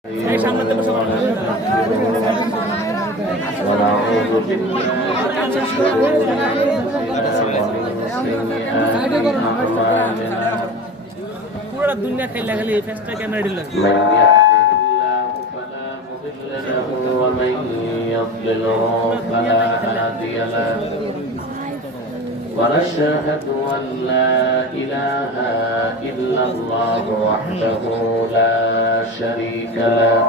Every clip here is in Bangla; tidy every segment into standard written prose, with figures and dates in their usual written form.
ونعوذ بالله من شرور أنفسنا ومن سيئات أعمالنا পুরো দুনিয়া খেলে গেলে এই ফেসটা ক্যামেরা দিল من يهده الله فلا مضل له ومن يضلله فلا هادي له ونشهد أن لا إله إلا الله وحده لا شريك له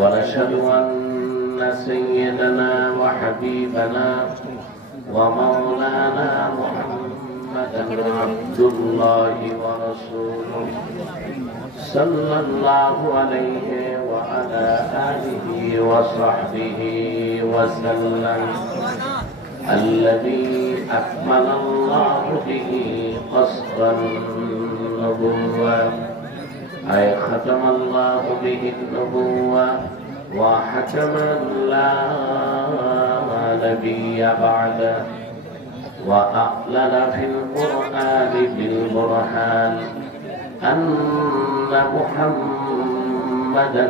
ونشهد أن سيدنا وحبيبنا ومولانا محمدا عبد الله ورسوله صلى الله عليه وعلى آله وصحبه وسلم الذي أكمل الله به قصد النبوة أي ختم الله به النبوة وحكم لا نبي بعده وأعلن في القرآن بالبرهان أن محمدا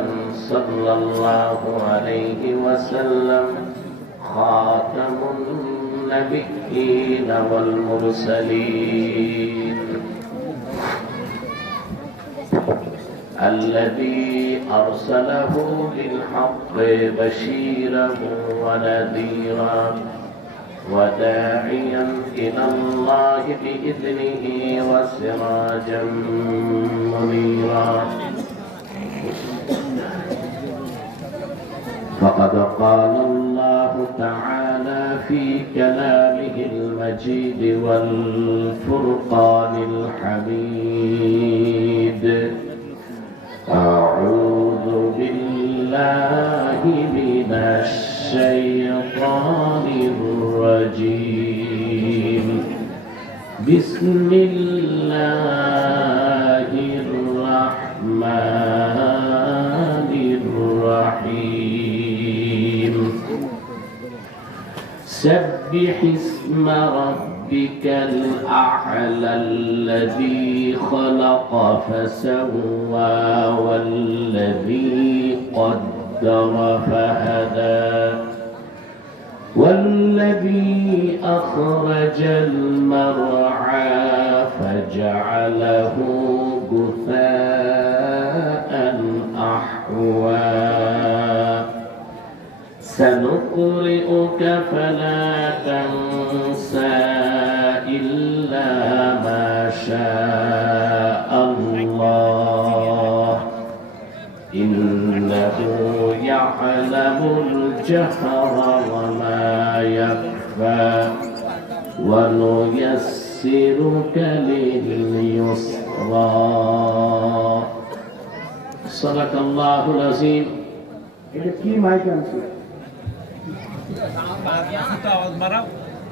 صلى الله عليه وسلم خاتم النبيين والمرسلين الذي أرسله بالحق بشيرا ونذيرا وداعيا إلى الله بإذنه وسراجا منيرا فقد قال الله تعالى في كلامه المجيد والفرقان الحميد أعوذ بالله من الشيطان الرجيم بسم الله الرحمن الرحيم سبح اسم ربك الأعلى الذي خلق فسوى والذي قدر فهدى والذي أخرج المرعى فجعله غثاء أحوى سنقرئك فلا تنسى إلا ما شاء الله إنه يعلم الجهر وما يخفى ونيسرك لليسرى صدق الله العظيم. এটা কি মাইক আনছে?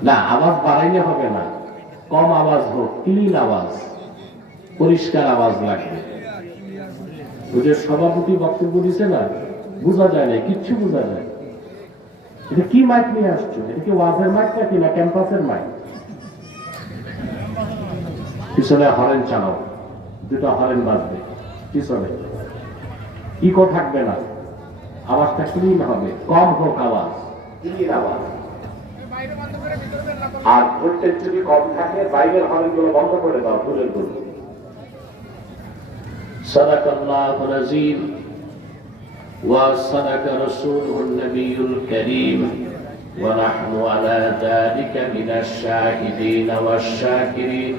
না, আওয়াজ বাড়াইলে হবে না, কম আওয়াজ হোক, ক্লিন আওয়াজ, পরিষ্কার আওয়াজ লাগবে। ওদের সভাপতি বক্তব্য দিছে না, বোঝা যায় না, কিচ্ছু বোঝা যায়। এটা কি মাইক নিয়ে আসছো? এটা কি ওয়াজের মাইক নাকি না ক্যাম্পাসের মাইক? পিছনে হরেন চালাও, দুটো হরেন বাজবে পিছনে, ইকো থাকবে না, আওয়াজটা ক্লিন হবে, কম হোক আওয়াজ, ক্লিন আওয়াজ। আর ভোল্টেজ যদি কম থাকে বাইরের হর্নগুলো বন্ধ করে দাও, দূরের দূর। সাদাকাল্লাহু আযীম ওয়া সাদাকা রাসূলুহুন নাবিয়ুল কারীম ওয়া নাহনু আলা যালিকা মিনাশ শাহিদিন ওয়াশ শাকিরিন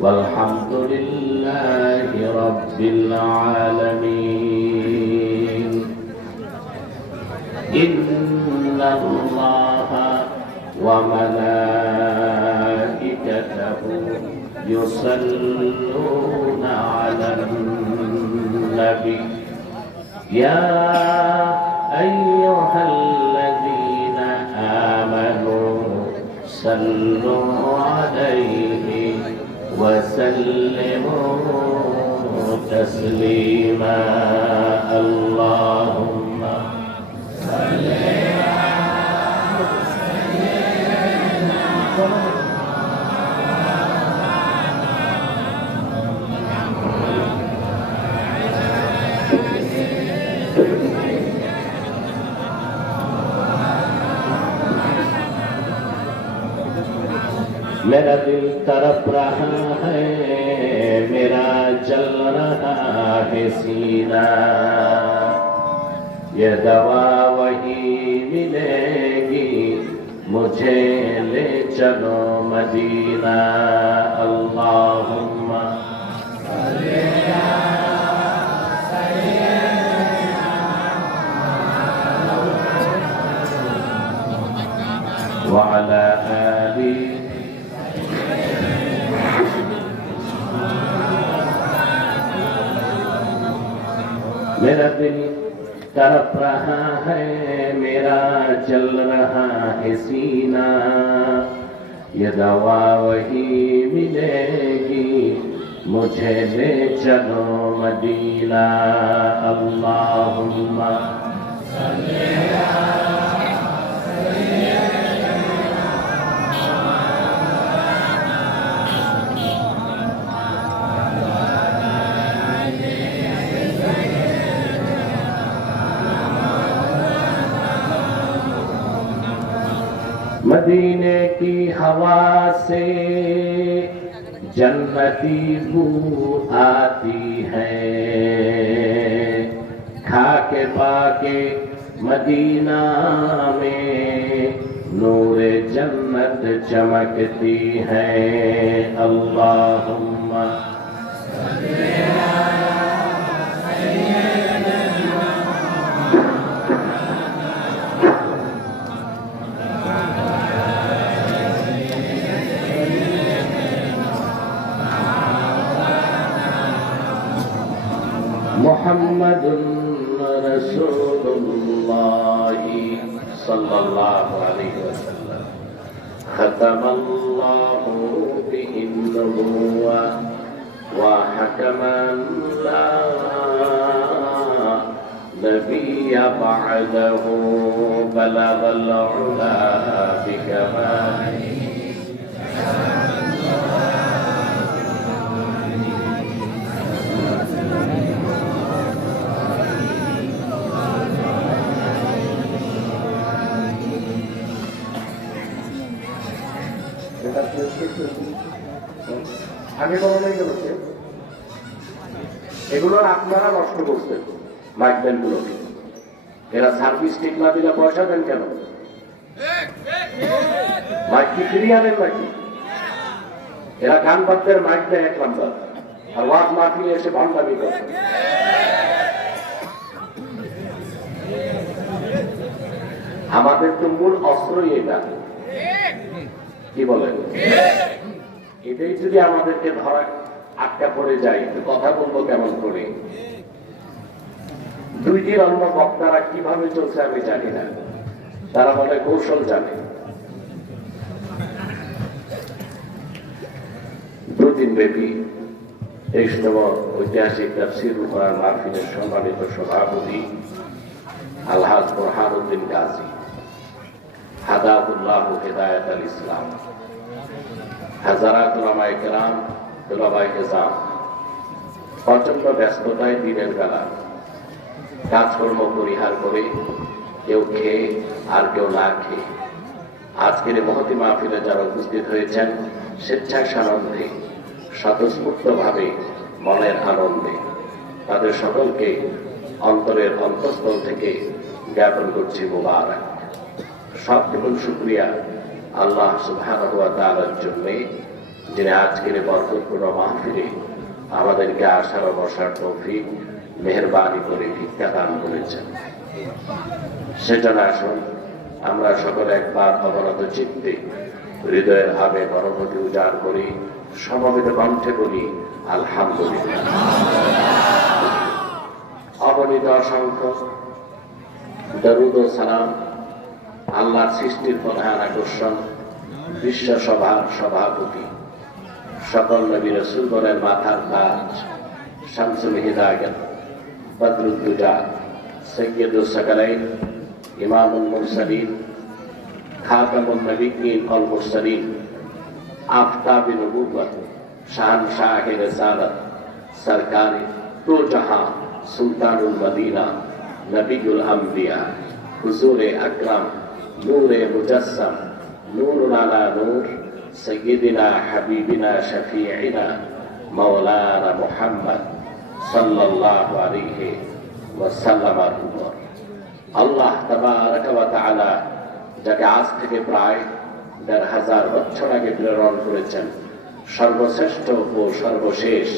ওয়ালহামদুলিল্লাহি রাব্বিল আলামিন। ইন্নাল্লাহা وملائكته يصلون على النبي يا أيها الذين آمنوا صلوا عليه وسلموا تسليما اللهم صل मेरा दिल तड़प रहा है, मेरा जल रहा है सीना, ये दवा वही मिलेगी, मुझे ले चलो मदीना। अल्लाहुम्मा वअला आली मेरा दिल तड़प रहा है, मेरा जल रहा है सीना, ये दवा वही मिलेगी, मुझे ले चलो मदीना। अल्लाहुम्मा मदीने की हवा से जन्नती बू आती है, खाके पाके मदीना में नूरे जन्नत चमकती है। अल्लाहुम्मा मुहम्मदुर रसूलुल्लाह सल्लल्लाहु अलैहि वसल्लम खतमल्लाहु बिहिन नबुव्वा व हकमन ला नबिय्य बअदहु बलगल उला बिकमालिही। আগে করোনাই গেছে, এগুলো আপনারা নষ্ট করছেন মাইকব্যান্ড গুলোকে। এরা সার্ভিস ঠিক না দিলে পয়সা দেন কেন? মাইক কি ফিরিয়ে আনেন নাকি? এরা গান বাদ্যের মাইক দেয় 1 নাম্বার, আর ওয়াজ মাহফিলে এসে ভান্ডামি করে। আমাদের তো মূল অস্ত্রই এটা, কি বলেন? এটাই যদি আমাদেরকে ধরা আটকা পড়ে যায়, কথা বলবো কেমন করে? 2টি অন্য বক্তারা কিভাবে চলছে আমি জানি না, তারা বলে কৌশল জানে। 2 দিন ব্যাপী 23তম ঐতিহাসিক তাফসীর কোরআন মাহফিলের সম্মানিত সভাপতি আলহাজ বুরহানুদ্দিন গাজী হাদাহুল্লাহু হিদায়াতাল ইসলাম, হাজারাত উলামায়ে কেরাম, তুলাবায়ে নিজাম প্রচন্ড ব্যস্ততায় দিনের বেলা কাজকর্ম পরিহার করে কেউ খেয়ে আর কেউ না খেয়ে আজকের মহতি মাহফিলে যারা উপস্থিত হয়েছেন স্বেচ্ছায় সানন্দে স্বতঃস্ফূর্তভাবে মনের আনন্দে তাদের সকলকে অন্তরের অন্তঃস্থল থেকে জ্ঞাপন করছি মুবারক। সবটুকুন শুকরিয়া আল্লাহ সুবহানাহু ওয়া তাআলার জন্য, যিনি আজকের বরকতপূর্ণ মাহফিলে আমাদেরকে আসার ও বসার তৌফিক মেহেরবানি করে ভিক্ষা দান করেছেন। সেজন্য আসুন আমরা সকলে একবার অবনত চিত্তে হৃদয়ের ভাবে অনুভূতি উজাড় করি, সমবেত কণ্ঠে বলি আলহামদুলিল্লাহ। অগণিত অসংখ্য দরুদ ও সালাম আল্লাহর সৃষ্টির প্রধান আকর্ষণ, বিশ্ব সভার সভাপতি, সকল নবী রাসূলগণের মাথার তাজ, শামসুল হিদায়াত, বদরুদ্দুজা, সাইয়্যিদুস সাকালাইন, ইমামুল মুরসালিন, খাতামুন নবিয়্যিন ওয়াল মুরসালিন, আফতাবে নবুওয়াত, শাহনশাহে রিসালাত, সরকারে দো জাহান, সুলতানুল মদিনা, নবিয়ুল আম্বিয়া, হুজুরে আকরাম, নূরে মুজাসসাম, নূরুন আলা নূর, سيدنا حبيبنا شفيعنا مولانا محمد صلى الله عليه وسلم উপর আল্লাহ তাবারক ওয়া তাআলা যাকে আজ থেকে প্রায় ১৫০০ বছর আগে প্রেরণ করেছেন সর্বশ্রেষ্ঠ ও সর্বশেষ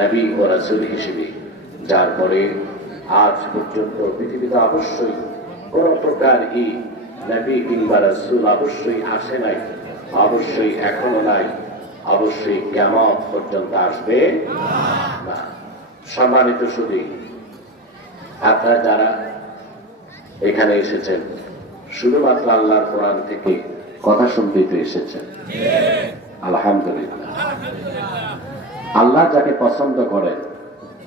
নবী ও রাসূল হিসেবে, যার পরে আজ পর্যন্ত পৃথিবীতে অবশ্যই কোন প্রকার এই নবী কিংবা রাসূল অবশ্যই আসে নাই, অবশ্যই এখনো নাই, অবশ্যই কিয়ামত পর্যন্ত আসবে না। সম্মানিত সুধী, আপনারা যারা এখানে এসেছেন শুধুমাত্র আল্লাহর কোরআন থেকে কথা শুনতে এসেছেন, আলহামদুলিল্লাহ। আল্লাহ যাকে পছন্দ করেন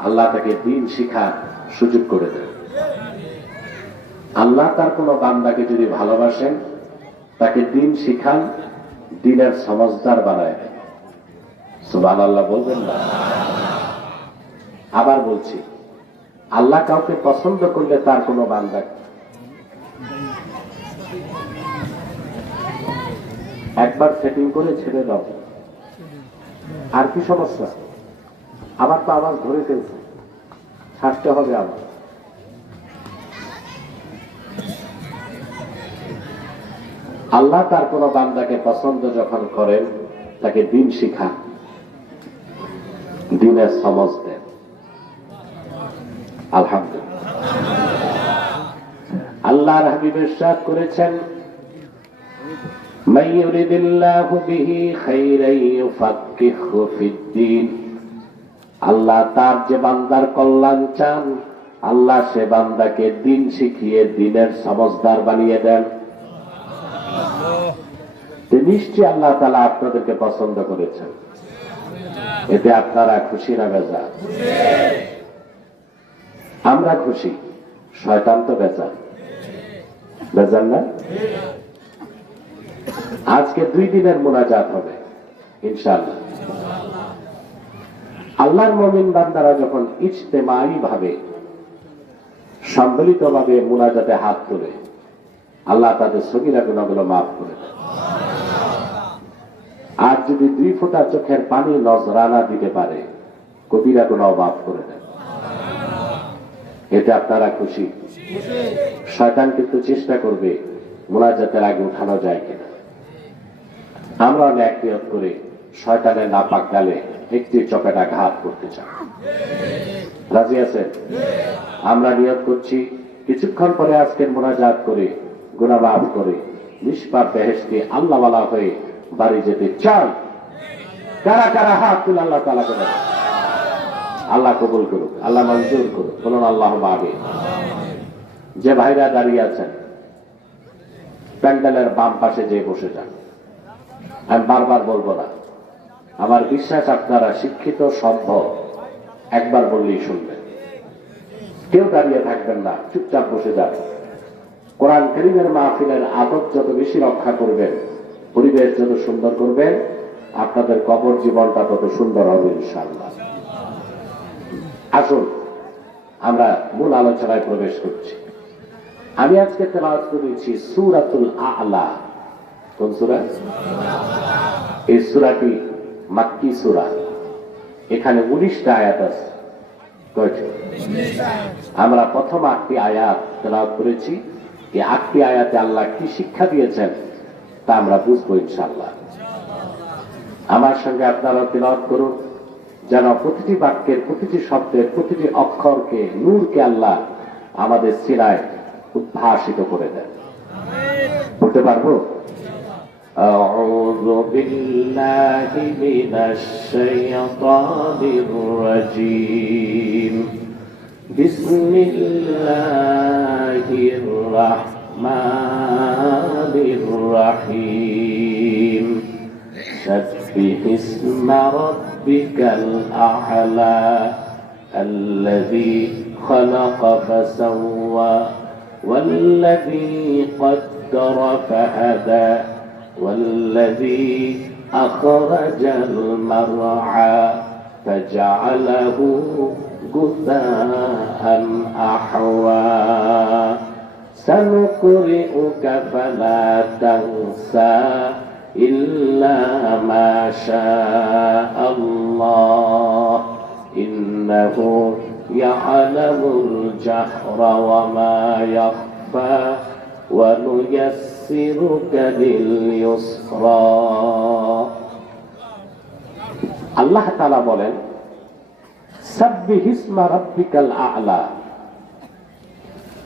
আল্লাহ তাকে দ্বীন শিখার সুযোগ করে দেন। আল্লাহ তার কোন বান্দাকে যদি ভালোবাসেন তাকে দ্বীন শিখান, দ্বীনের সমজদার বানায় দেন। সুবহানাল্লাহ বলবেন না? আবার বলছি, আল্লাহ কাউকে পছন্দ করলে তার কোন বান্দা একবার সেটিং করে ছেড়ে দাও, আর কি সমস্যা? আবার তো আওয়াজ ধরে ফেলছে, ছাড়তে হবে আবার। আল্লাহ তার কোন বান্দাকে পছন্দ যখন করেন তাকে দ্বীন শিখান, দ্বীনের সমজ দেন। আলহামদুলিল্লাহ। আল্লাহর হাবিব ইরশাদ করেছেন, মান ইউরিদিল্লাহু বিহি খাইরান ইউফাক্কিহু ফিদ্দীন। আল্লাহ তার যে বান্দার কল্যাণ চান আল্লাহ সে বান্দাকে দ্বীন শিখিয়ে দ্বীনের সমজদার বানিয়ে দেন। নিশ্চয়ই আল্লাহ তাআলা আপনাদেরকে পছন্দ করেছেন, এতে আপনারা খুশি না বেজার? আমরা খুশি, শয়তান তো বেজার, বেজার না? আজকে 2 দিনের মুনাজাত হবে ইনশাআল্লাহ। আল্লাহর মুমিন বান্দারা যখন ইজতেমাই ভাবে সম্মিলিত ভাবে মুনাজাতে হাত তোলে আল্লাহ তাদের সগীরা গুনাহগুলো মাফ করে দেন। আর যদি 2 ফোঁটা চোখের পানি নজরানা দিতে পারে কবিরা গুনাহ মাফ করে দেন। এতে আপনারা খুশি? শয়তান কিন্তু চেষ্টা করবে মুনাজাতের আগে উঠানো যায় কিনা। আমরা অনেক নিয়ত করে শয়তানের নাপাক গালে একটি চপেটা ঘাত করতে চাই। রাজি আছেন? আমরা নিয়ত করছি কিছুক্ষণ পরে আজকের মুনাজাত করে গুনাহ মাফ করে নিষ্পাপ বেহেশতে আল্লাহওয়ালা হয়ে বাড়ি যেতে চান। কারা কারা হাত তুলে আল্লাহ তাআলা করে আল্লাহ কবুল করুক, আল্লাহ মঞ্জুর করুক, বলুন আল্লাহুম্মা আমিন। যে ভাইরা দাঁড়িয়ে আছেন প্যান্ডেলের বাম পাশে যে বসে যান। আমি বারবার বলবো না, আমার বিশ্বাস আপনারা শিক্ষিত সভ্য, একবার বললেই শুনবেন। কেউ দাঁড়িয়ে থাকবেন না, চুপচাপ বসে যাবেন। কোরআন কারীমের মাহফিলের আদব যত বেশি রক্ষা করবেন, পরিবেশ যত সুন্দর করবেন, আপনাদের কবর জীবনটা তত সুন্দর হবে ইনশাআল্লাহ। আসুন আমরা মূল আলোচনায় প্রবেশ করছি। আমি আজকে তেলাওয়াত করেছি সূরাতুল আ'লা। কোন সূরা? এই সূরাটি মাক্কি সূরা। এখানে 19টা আয়াত আছে। কয়টি? আমরা প্রথম 8টি আয়াত তেলাওয়াত করেছি। এই 8টি আয়াতে আল্লাহ কি শিক্ষা দিয়েছেন তা আমরা বুঝবো ইনশাআল্লাহ। আমার সঙ্গে আপনারা তেলাওয়াত করুন, যেন প্রতিটি বাক্যের, প্রতিটি শব্দের, প্রতিটি অক্ষরকে, নূরকে আল্লাহ আমাদের সিনায় উদ্ভাসিত করে দেন। বলতে পারবো? أعوذ بالله من الشيطان الرجيم بسم الله الرحمن الرحيم سبح اسم ربك الأعلى الذي خلق فسوى والذي قدر فهدى والذي أخرج المرعى فجعله غثاء أحوى سنقرئك فلا تنسى إلا ما شاء الله إنه يعلم الجهر وما يخفى ونيسرك لليسرى আল্লাহ তাআলা বলেন সাব্বিহিসমা রাব্বিকাল আ'লা।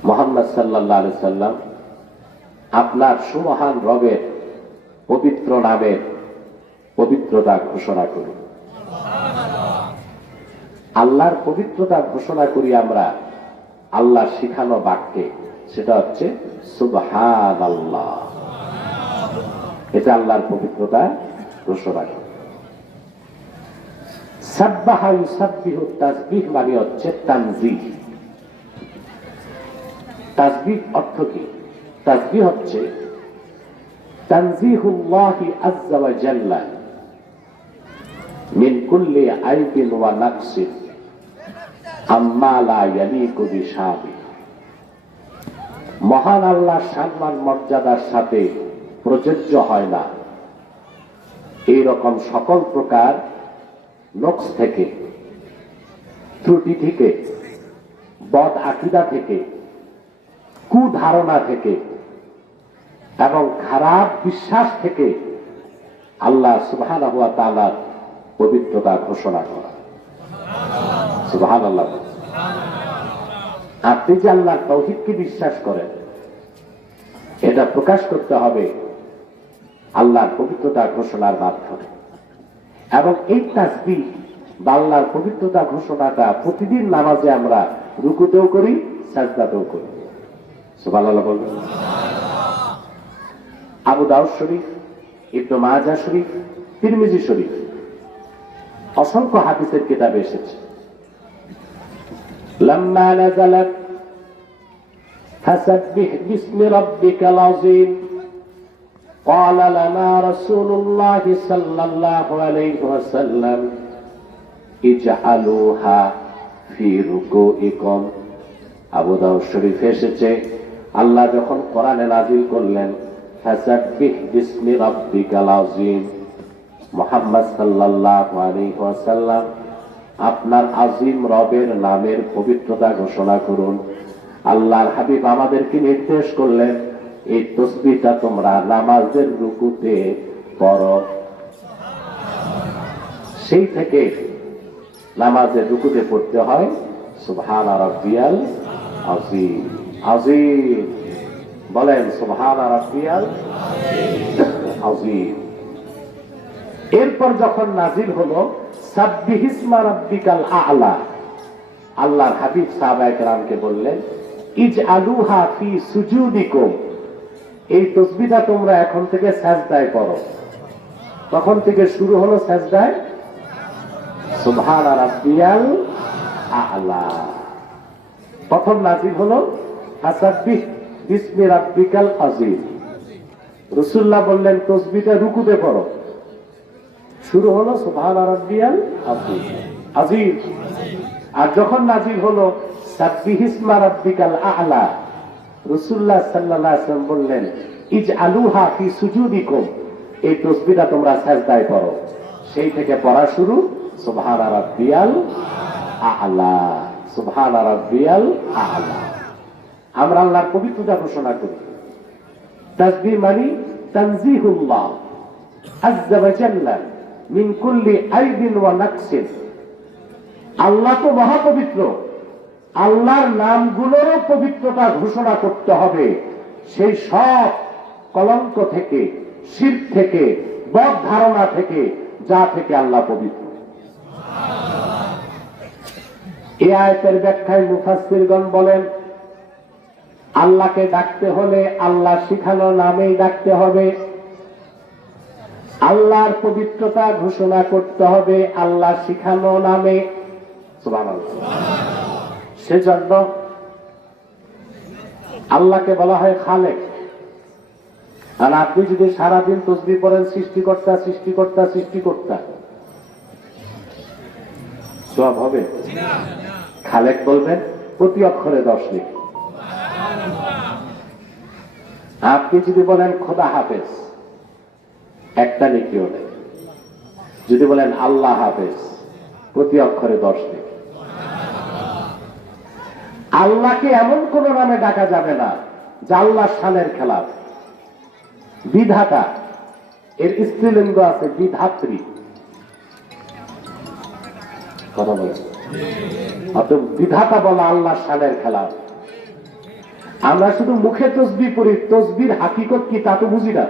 মুহাম্মদ সাল্লাল্লাহু আলাইহি সাল্লাম আপনার সুমহান রবের পবিত্র নামের পবিত্রতা ঘোষণা করুন। আল্লাহর পবিত্রতা ঘোষণা করি আমরা আল্লাহ শিখানো বাক্যে, সেটা হচ্ছে সুবহানাল্লাহ। এটা আল্লাহর পবিত্রতা ঘোষণা করি। সাব্বাহা ইউসাব্বিহু, তাসবিহ মানে হচ্ছে তানজিহ। তাসবিহ অর্থ কি? তাসবিহ হচ্ছে তানজিহুল্লাহি আযজা ওয়া জাল্লা মিন কুল্লি আইবিন ওয়া নাকসিন আম্মা লা ইয়ালিকু বিশাবি। মহান আল্লাহর সম্মান মর্যাদার সাথে প্রযোজ্য হয় না এই রকম সকল প্রকার নকস থেকে, ত্রুটি থেকে, বদ আকীদা থেকে, কুধারণা থেকে এবং খারাপ বিশ্বাস থেকে আল্লাহ সুবহানাহু ওয়া তাআলার পবিত্রতা ঘোষণা করা। সুবহানাল্লাহ। আপনি যে আল্লাহর তাওহীদকে বিশ্বাস করেন, এটা প্রকাশ করতে হবে আল্লাহর পবিত্রতা ঘোষণার মাধ্যমে। এবং এই তাসবিহ বা আল্লাহর পবিত্রতা ঘোষণাটা প্রতিদিন নামাজে আমরা রুকুতেও করি, সাজদাতেও করি। সুবহানাল্লাহ বলবেন। আবু দাউদ শরীফ, ইবনে মাজাহ শরীফ, তিরমিজি শরীফ অসংখ্য হাদিসের কিতাবে এসেছে লাম্মা নাযালাত ফাসাব্বিহ বিসমি রাব্বিকাল আযীম قال لنا رسول الله صلى الله عليه وسلم اجعلوها في ركوعكم। আবু দাউদ শরীফে এসেছে আল্লাহ যখন কোরআনে নাযিল করলেন ফাসাব্বিহ বিসমি রাব্বিকাল আযীম, মুহাম্মদ সাল্লাল্লাহু আলাইহি ওয়াসাল্লাম আপনার আযীম রবের নামের পবিত্রতা ঘোষণা করুন। আল্লাহর হাবিব আমাদেরকে নির্দেশ করলেন এই তাসবিহটা তোমরা নামাজের রুকুতে পড়ো। সেই থেকে নামাজের রুকুতে পড়তে হয় সুবহানা রাব্বিয়াল আযীম। আযীম বলেন, সুবহানা রাব্বিয়াল আযীম। এরপর যখন নাজিল হলো সাব্বিহিসমা রাব্বিকাল আ'লা, আল্লাহর হাবিব সাহাবায়ে কেরামকে বললেন ইজআলুহা ফি সুজুদিকুম, এই তাসবিহটা তোমরা এখন থেকে সাজদায় পড়ো। তখন থেকে শুরু হলো সাজদায় সুবহানা রাব্বিয়াল আ'লা। প্রথম নাজিল হলো ফাসাব্বিহ বিসমি রাব্বিকাল আযীম। রাসূলুল্লাহ বললেন তাসবিহটা রুকুতে পড়ো, শুরু হলো সুবহানা রাব্বিয়াল আযীম। আর যখন নাজিল হলো সাব্বিহিসমা রাব্বিকাল আ'লা, রাসূলুল্লাহ সাল্লাল্লাহু আলাইহি ওয়াসাল্লাম বললেন ইজআলুহা ফি সুজুদিকুম, এই তাসবিহটা তোমরা সাজদায় পড়ো। সেই থেকে পড়া শুরু সুবহানা রাব্বিয়াল আ'লা, সুবহানা রাব্বিয়াল আ'লা। আমরা আল্লাহর পবিত্রতা ঘোষণা করি। তাসবিহ মানে তানজিহুল্লাহ আযজা ওয়া জাল্লা মিন কুল্লি আইবিন ওয়া নাকসিন। আল্লাহ তো মহাপবিত্র, আল্লাহর নামগুলোরও পবিত্রতা ঘোষণা করতে হবে সেই সব কলঙ্ক থেকে, শিরক থেকে, বদ ধারণা থেকে, যা থেকে আল্লাহ পবিত্র। এই আয়াতের ব্যাখ্যায় মুফাসসিরগণ বলেন আল্লাহকে ডাকতে হলে আল্লাহ শিখানো নামেই ডাকতে হবে, আল্লাহর পবিত্রতা ঘোষণা করতে হবে আল্লাহ শিখানো নামে। সুবহানাল্লাহ। সেজন্য আল্লাহকে বলা হয় খালেক। আর আপনি যদি সারাদিন তাসবিহ পড়েন সৃষ্টিকর্তা সৃষ্টিকর্তা সৃষ্টিকর্তা, সব হবে? খালেক বলবেন প্রতি অক্ষরে 10 লিখ। আপনি যদি বলেন খোদা হাফেজ, একটা নেকিও নেই। যদি বলেন আল্লাহ হাফেজ, প্রতি অক্ষরে 10 নেকি। আল্লাহকে এমন কোন নামে ডাকা যাবে না যা আল্লাহর শানের খেলাফ। বিধাতা, এর স্ত্রীলিঙ্গ আছে বিধাত্রী, কথা বলে। অতএব বিধাতা বলা আল্লাহর শানের খেলাফ। আমরা শুধু মুখে তসবিহ পড়ি, তসবির হাকিকত কি তা তো বুঝি না,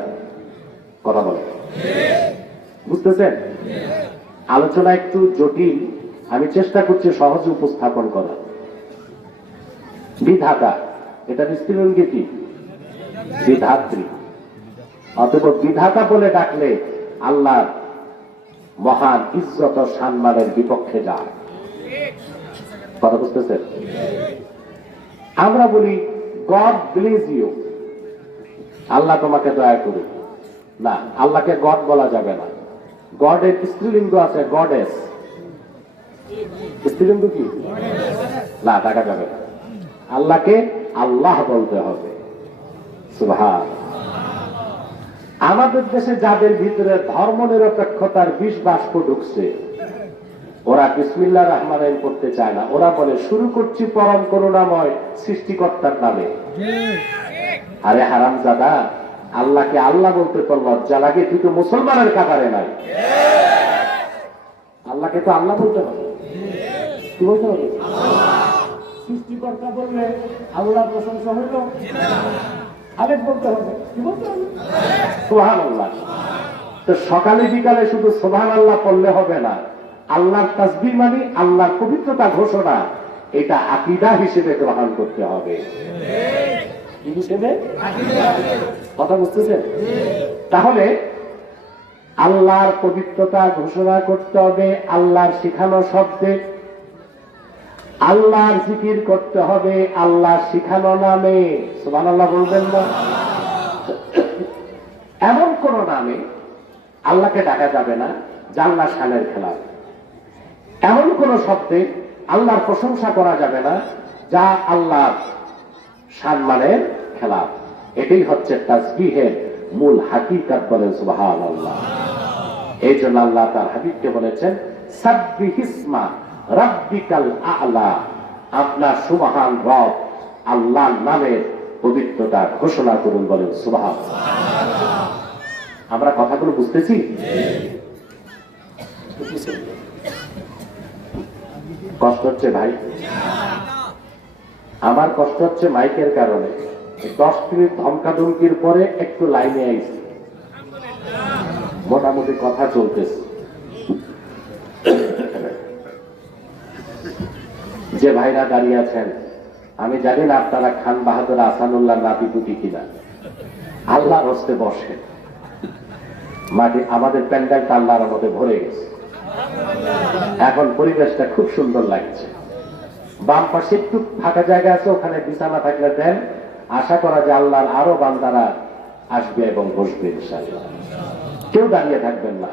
কথা বলে। বুঝতেছেন? আলোচনা একটু জটিল, আমি চেষ্টা করছি সহজে উপস্থাপন করা। বিধাতা, এটার স্ত্রীলিঙ্গ কি? বিধাত্রী। অতএব বিধাতা বলে ডাকলে আল্লাহর মহান ইজ্জত ও সম্মানের বিপক্ষে যায়। কথা বুঝতেছেন? আমরা বলি গড ব্লেস ইউ, আল্লাহ তোমাকে দয়া করুক। না, আল্লাহকে গড বলা যাবে না। গডের স্ত্রীলিঙ্গ আছে গডেস। স্ত্রীলিঙ্গ কি? না, ডাকা যাবে না। আল্লাহকে আল্লাহ বলতে হবে। সুবহান। আমাদের দেশে যাদের ভিতরে ধর্ম নিরপেক্ষতার বিষ বাষ্প ঢুকছে, ওরা বিসমিল্লাহ রহমান রহিম করতে চায় না। ওরা বলে শুরু করছি পরম করুণাময় সৃষ্টিকর্তার নামে। আরে হারামজাদা, আল্লাহকে আল্লাহ বলতে তো লজ্জা লাগে, তুই তো মুসলমানের কাতারে নাই। আল্লাহকে তো আল্লাহ বলতে হবে। কি বলতে হবে? সৃষ্টিকর্তা বললে আল্লাহর প্রশংসা হইল, আরেক বলতে হবে। কি বলতে হবে? সুবহানাল্লাহ। তো সকালে বিকালে শুধু সুবহানাল্লাহ পড়লে হবে না। আল্লাহর তাসবিহ মানে আল্লাহর পবিত্রতা ঘোষণা, এটা আকীদা হিসেবে গ্রহণ করতে হবে। কি হিসেবে? কথা বুঝতেছেন? তাহলে আল্লাহর পবিত্রতা ঘোষণা করতে হবে আল্লাহর শিখানো শব্দে, আল্লাহর জিকির করতে হবে আল্লাহর শিখানো নামে। সুবহানাল্লাহ বলবেন না? এমন কোন নামে আল্লাহকে ডাকা যাবে না যা আল্লাহর শানের খেলাফ। এমন কোন শব্দে আল্লাহর প্রশংসা করা যাবে না যা আল্লাহর সম্মানের খেলাফ। এটাই হচ্ছে তাসবিহের মূল হাকিকত, বলেন সুবহানাল্লাহ। এই জন্য আল্লাহ তার হাবিবকে বলেছেন সাব্বিহিসমা রাব্বিকাল আ'লা, আপনার সুবহান রব আল্লাহর নামের পবিত্রতা ঘোষণা করুন, বলেন সুবহানাল্লাহ। আমরা কথাগুলো বুঝতেছি? কষ্ট হচ্ছে ভাই? আমার কষ্ট হচ্ছে মাইকের কারণে। 10 মিনিট ধমকাধমকির পরে একটু লাইনে আইছি, মোটামুটি কথা চলতেছে। যে ভাইরা দাঁড়িয়ে আছেন, আমি জানি না আপনারা খান বাহাদুর আহসানুল্লাহ নাতিপুতি কিনা। আল্লাহর হস্তে বসে মাটি, আমাদের প্যান্ডেলটা আল্লাহর মধ্যে ভরে গেছে। এখন পরিবেশটা খুব সুন্দর লাগছে। বাম পাশে একটু ফাঁকা জায়গা আছে, ওখানে বিছানা থাকলে দেন, আশা করা যে আল্লাহর আরো বান্দারা আসবে এবং বসবে ইনশাআল্লাহ। কেউ দাঁড়িয়ে থাকবেন না,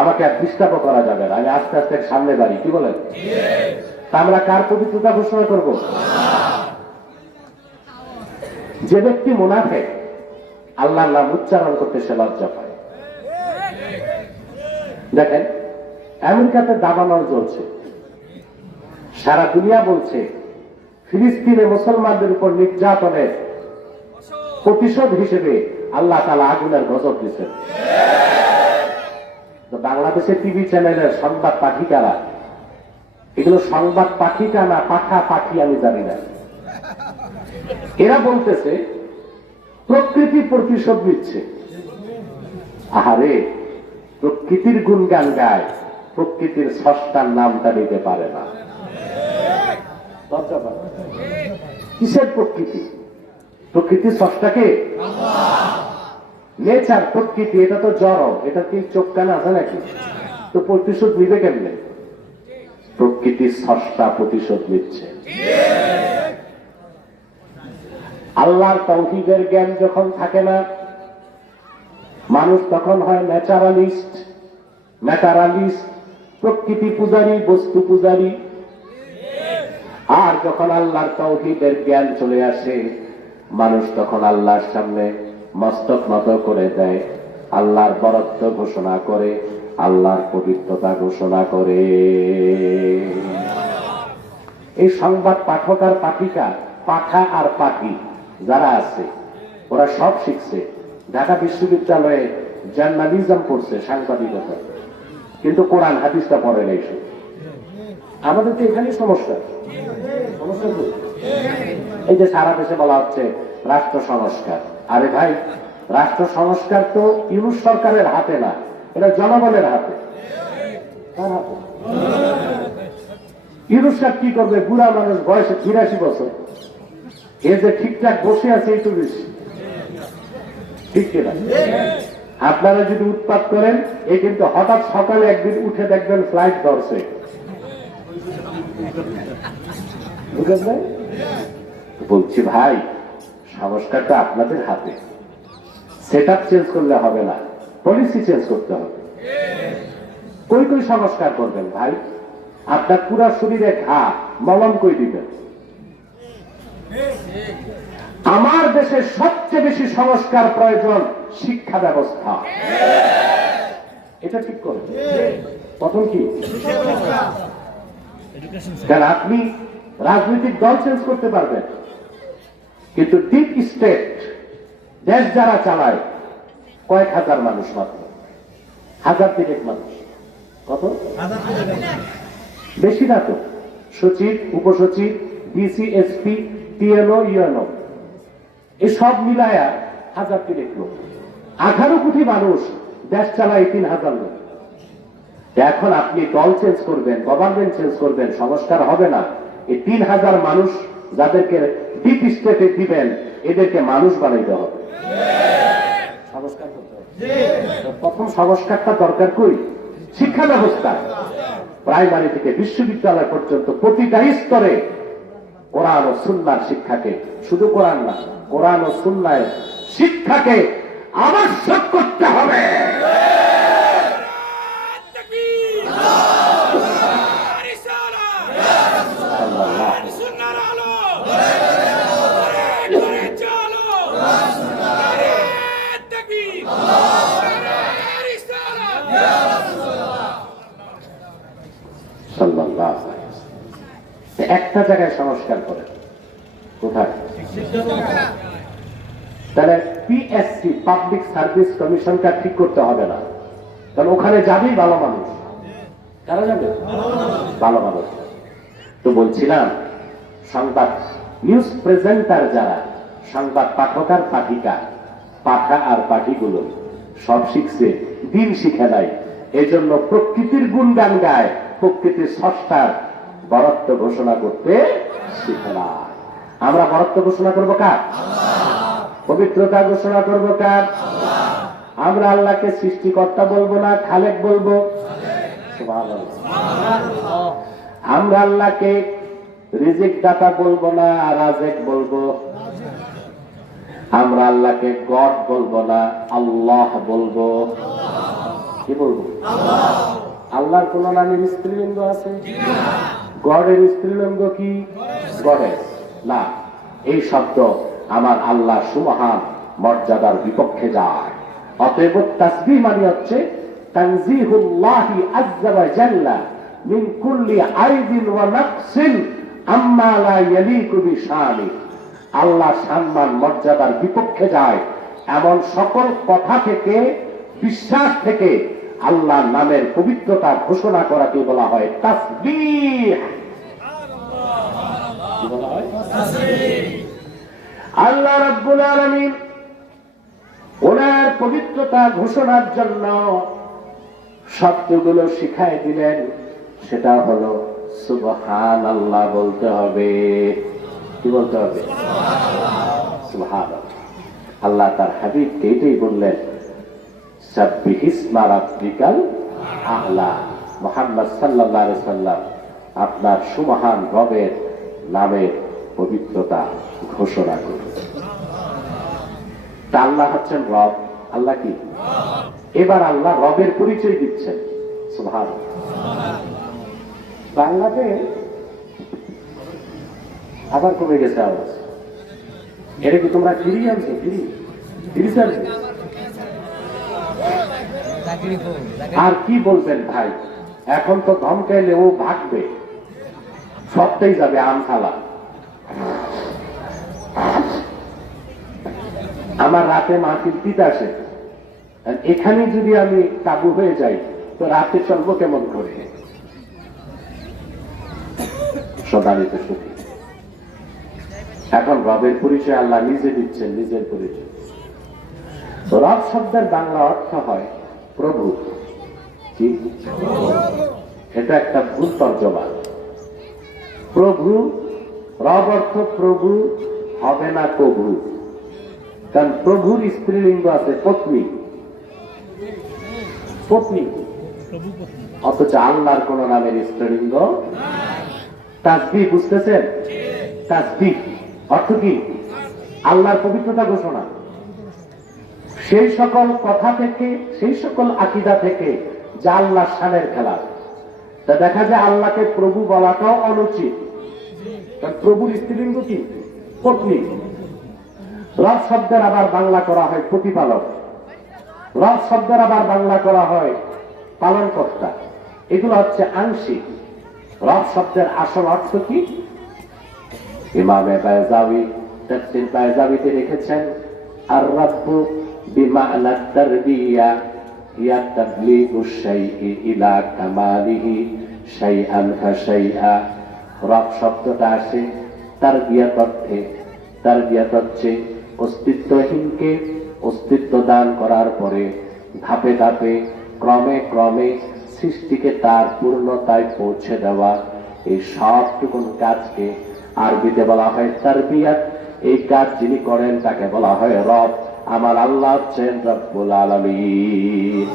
আমাকে আর ডিস্টার্ব করা যাবে না। আমি আস্তে আস্তে সামনে বাড়ি। কি বলেন? তা আমরা কার পবিত্রতা ঘোষণা করব? যে ব্যক্তি মুনাফিক, আল্লাহর নাম উচ্চারণ করতে সে লজ্জা পায়। দেখেন, আমেরিকাতে দাবানল চলছে, সারা দুনিয়া বলছে ফিলিস্তিনে মুসলমানদের উপর নির্যাতনের প্রতিশোধ হিসেবে আল্লাহ তাআলা আগুনের গজব দিচ্ছেন। তো বাংলাদেশের টিভি চ্যানেলের সংবাদ পাঠিকারা, এগুলো সংবাদ পাঠিকা না পাঠা পাঠি আমি জানি না, এরা বলতেছে প্রকৃতি প্রতিশোধ নিচ্ছে। আহারে, প্রকৃতির গুণগান গায়, প্রকৃতির স্রষ্টার নামটা নিতে পারে না। কিসের প্রকৃতি? প্রকৃতির স্রষ্টাকে নেচার, প্রকৃতি, এটা তো জড়, এটা কি চোখ কান আছে নাকি? তো প্রতিশোধ নিবে কেমনে? প্রকৃতির স্রষ্টা প্রতিশোধ নিচ্ছে। আল্লাহর তাওহীদের জ্ঞান যখন থাকে না, মানুষ তখন হয় ন্যাচারালিস্ট, প্রকৃতি পূজারী, বস্তু পূজারী। আর যখন আল্লাহর তাওহীদের জ্ঞান চলে আসে, মানুষ তখন আল্লাহর সামনে মস্তক নত করে দেয়, আল্লাহর বরত্ব ঘোষণা করে, আল্লাহর পবিত্রতা ঘোষণা করে। এই সংবাদ পাঠক আর পাঠিকা, পাঠা আর পাখি যারা আছে, ওরা সব শিখছে। ঢাকা বিশ্ববিদ্যালয়ে জার্নালিজম পড়ছে, সাংবাদিকতা, কিন্তু কোরআন হাদিসটা পড়ে নাই। আমাদের তো এখানেই সমস্যা। সমস্যা তো এই যে সারা দেশে বলা হচ্ছে রাষ্ট্র সংস্কার। আরে ভাই, রাষ্ট্র সংস্কার তো ইউনূস সরকারের হাতে না, এটা জনগণের হাতে। কার হাতে? ইউনূস সাহেব কি করবে? বুড়া মানুষ, বয়সে ৮৩ বছর, এ যে ঠিকঠাক বসে আছে এই তো বেশি, ঠিক কিনা? আপনারা যদি উৎপাত করেন, এই কিন্তু হঠাৎ সকালে একদিন উঠে দেখবেন ফ্লাইট ধরছে, বুঝলেন? বলছি ভাই, সংস্কারটা আপনাদের হাতে। সেট আপ চেঞ্জ করলে হবে না, পলিসি চেঞ্জ করতে হবে। কই কই সংস্কার করবেন ভাই? আপনার পুরা শরীরে ঘা, মলম কই দিবেন? আমার দেশে সবচেয়ে বেশি সংস্কার প্রয়োজন শিক্ষা ব্যবস্থা। এটা ঠিক করে প্রথম কি? কারণ আপনি রাজনৈতিক দল চেঞ্জ করতে পারবেন, কিন্তু ডিপ স্টেট দেশ যারা চালায় কয়েক হাজার মানুষ, মাত্র 1000 মানুষ। কত? বেশি না তো। সচিব, উপসচিব, ডিসি, এসপি, টিএনও, ইউএনও, এসব মিলায়া 1000 লোক। 18 কোটি মানুষ দেশ চালায় 3000 লোক। এখন আপনি দল চেঞ্জ করবেন, গভর্নমেন্ট চেঞ্জ করবেন, সংস্কার হবে না। এই 3000 মানুষ যাদেরকে ডিপ স্টেটে দিবেন, এদেরকে মানুষ বানাইতে হবে, সংস্কার করতে হবে। প্রথম সংস্কারটা দরকার কই? শিক্ষা ব্যবস্থা। প্রাইমারি থেকে বিশ্ববিদ্যালয় পর্যন্ত প্রতিটা স্তরে কোরআন ও সুন্নাহর শিক্ষাকে, শুধু কোরআন না, কোরআন ও সুন্নাহর শিক্ষাকে আবশ্যক করতে হবে। একটা জায়গায় সংস্কার করে, কোথায়? তাহলে পিএসসি, পাবলিক সার্ভিস কমিশনটা ঠিক করতে হবে না, কারণ ওখানে যাবেই ভালো মানুষ। কারা যাবে? ভালো মানুষ। তো বলছিলাম, সংবাদ নিউজ প্রেজেন্টার যারা, সংবাদ পাঠক আর পাঠিকা, পাঠা আর পাঠিগুলো সব শিখছে, দিন শিখে নাই। এজন্য প্রকৃতির গুণগান গায়, প্রকৃতির স্রষ্টার বরত্ব ঘোষণা করতে শিখে না। আমরা বরত্ব ঘোষণা করবো কার? পবিত্রতা ঘোষণা করবো কার? আমরা আল্লাহকে সৃষ্টিকর্তা বলবো না, খালেক বলবো। আমরা আল্লাহকে রিজিক দাতা বলবো না, রাজেক বলবো। আমরা আল্লাহকে গড বলবো না, আল্লাহ বলবো। কি বলবো? আল্লাহর কোন নামের স্ত্রীলিঙ্গ আছে? গডের স্ত্রীলিঙ্গ কি? গডেস না। এই শব্দ আমার আল্লাহ সুমহান মর্যাদার বিপক্ষে যায়। অতএব তাসবিহ মানে হচ্ছে তানজিহুল্লাহি আযজা ওয়া জাল্লা মিন কুল্লি আইবিন ওয়া নাকসিন আম্মা লা ইয়ালিকু বিশানি। আল্লাহ সম্মান মর্যাদার বিপক্ষে যায় এমন সকল কথা থেকে, বিশ্বাস থেকে আল্লাহর নামের পবিত্রতা ঘোষণা করাকে বলা হয় তাসবিহ। কি বলা হয়? তাসবিহ। আল্লাহ রাব্বুল আলামিন ওনার পবিত্রতা ঘোষণার জন্য শব্দগুলো শিখাই দিলেন। সেটা হলো সুবহানাল্লাহ বলতে হবে। কি বলতে হবে? সুবহানাল্লাহ। আল্লাহ তার হাবিবকে এটাই বললেন, সাব্বিহিসমা রাব্বিকাল আ'লা। মুহাম্মদ সাল্লাল্লাহু আলাইহি সাল্লাম আপনার সুমহান রবের নামের পবিত্রতা ঘোষণা করুন। তা আল্লাহ হচ্ছেন রব। আল্লাহ কি? এবার আল্লাহ রবের পরিচয় দিচ্ছেন। সুবহানাল্লাহ। বাংলাতে আবার কমে গেছে আওয়াজ। এটা কি তোমরা ফিরিয়ে আনছো? ফিরি স্যার আর কি বলবেন ভাই, এখন তো ধমকাইলে ও ভাগবে, সবটাই যাবে আমসালা। আমার রাতে মাহফিল তিতাসে, এখানে যদি আমি কাবু হয়ে যাই তো রাতে চলবো কেমন করে? সদানিত সুখী। এখন রবের পরিচয় আল্লাহ নিজে দিচ্ছেন, নিজের পরিচয়। রব শব্দের বাংলা অর্থ হয় প্রভু। কি? এটা একটা ভুল তর্জমা। প্রভু, রব অর্থ প্রভু হবে না প্রভু, কারণ প্রভুর স্ত্রীলিঙ্গ আছে পত্নী, পত্নী, অথচ আল্লাহর কোন নামের স্ত্রীলিঙ্গ। তাসবিহ, বুঝতেছেন? তাসবিহ অর্থ কি? আল্লাহর পবিত্রতা ঘোষণা। সেই সকল কথা থেকে, সেই সকল আকীদা থেকে যা আল্লাহর শানের খেলা, তা দেখা যায় আল্লাহকে প্রভু বলাটাও অনুচিত, কারণ প্রভুর স্ত্রীলিঙ্গ কি? পত্নী। রব শব্দের আবার বাংলা করা হয় প্রতিপালক, রব শব্দের আবার বাংলা করা হয় পালনকর্তা। এগুলো হচ্ছে আংশিক। রব শব্দের আসল অর্থ কি? ইমামে বায়জাবি তাফসীর বায়জাবিতে লিখেছেন, আর রাব্বু বিমা'না তারবিয়া ইয়া তাবলীগু শাইই ইলা কামালিহি শাইআন ফাশাইআ। রব শব্দটা আসে তারবিয়াত অর্থে। তারবিয়াত হচ্ছে অস্তিত্বহীনকে অস্তিত্ব দান করার পরে ধাপে ধাপে ক্রমে ক্রমে সৃষ্টিকে তার পূর্ণতায় পৌঁছে দেওয়া। এই সবটুকুন কাজকে আরবিতে বলা হয় তারবিয়াত। এই কাজ যিনি করেন তাকে বলা হয় রব। আমার আল্লাহ হচ্ছেন রব্বুল আলামিন।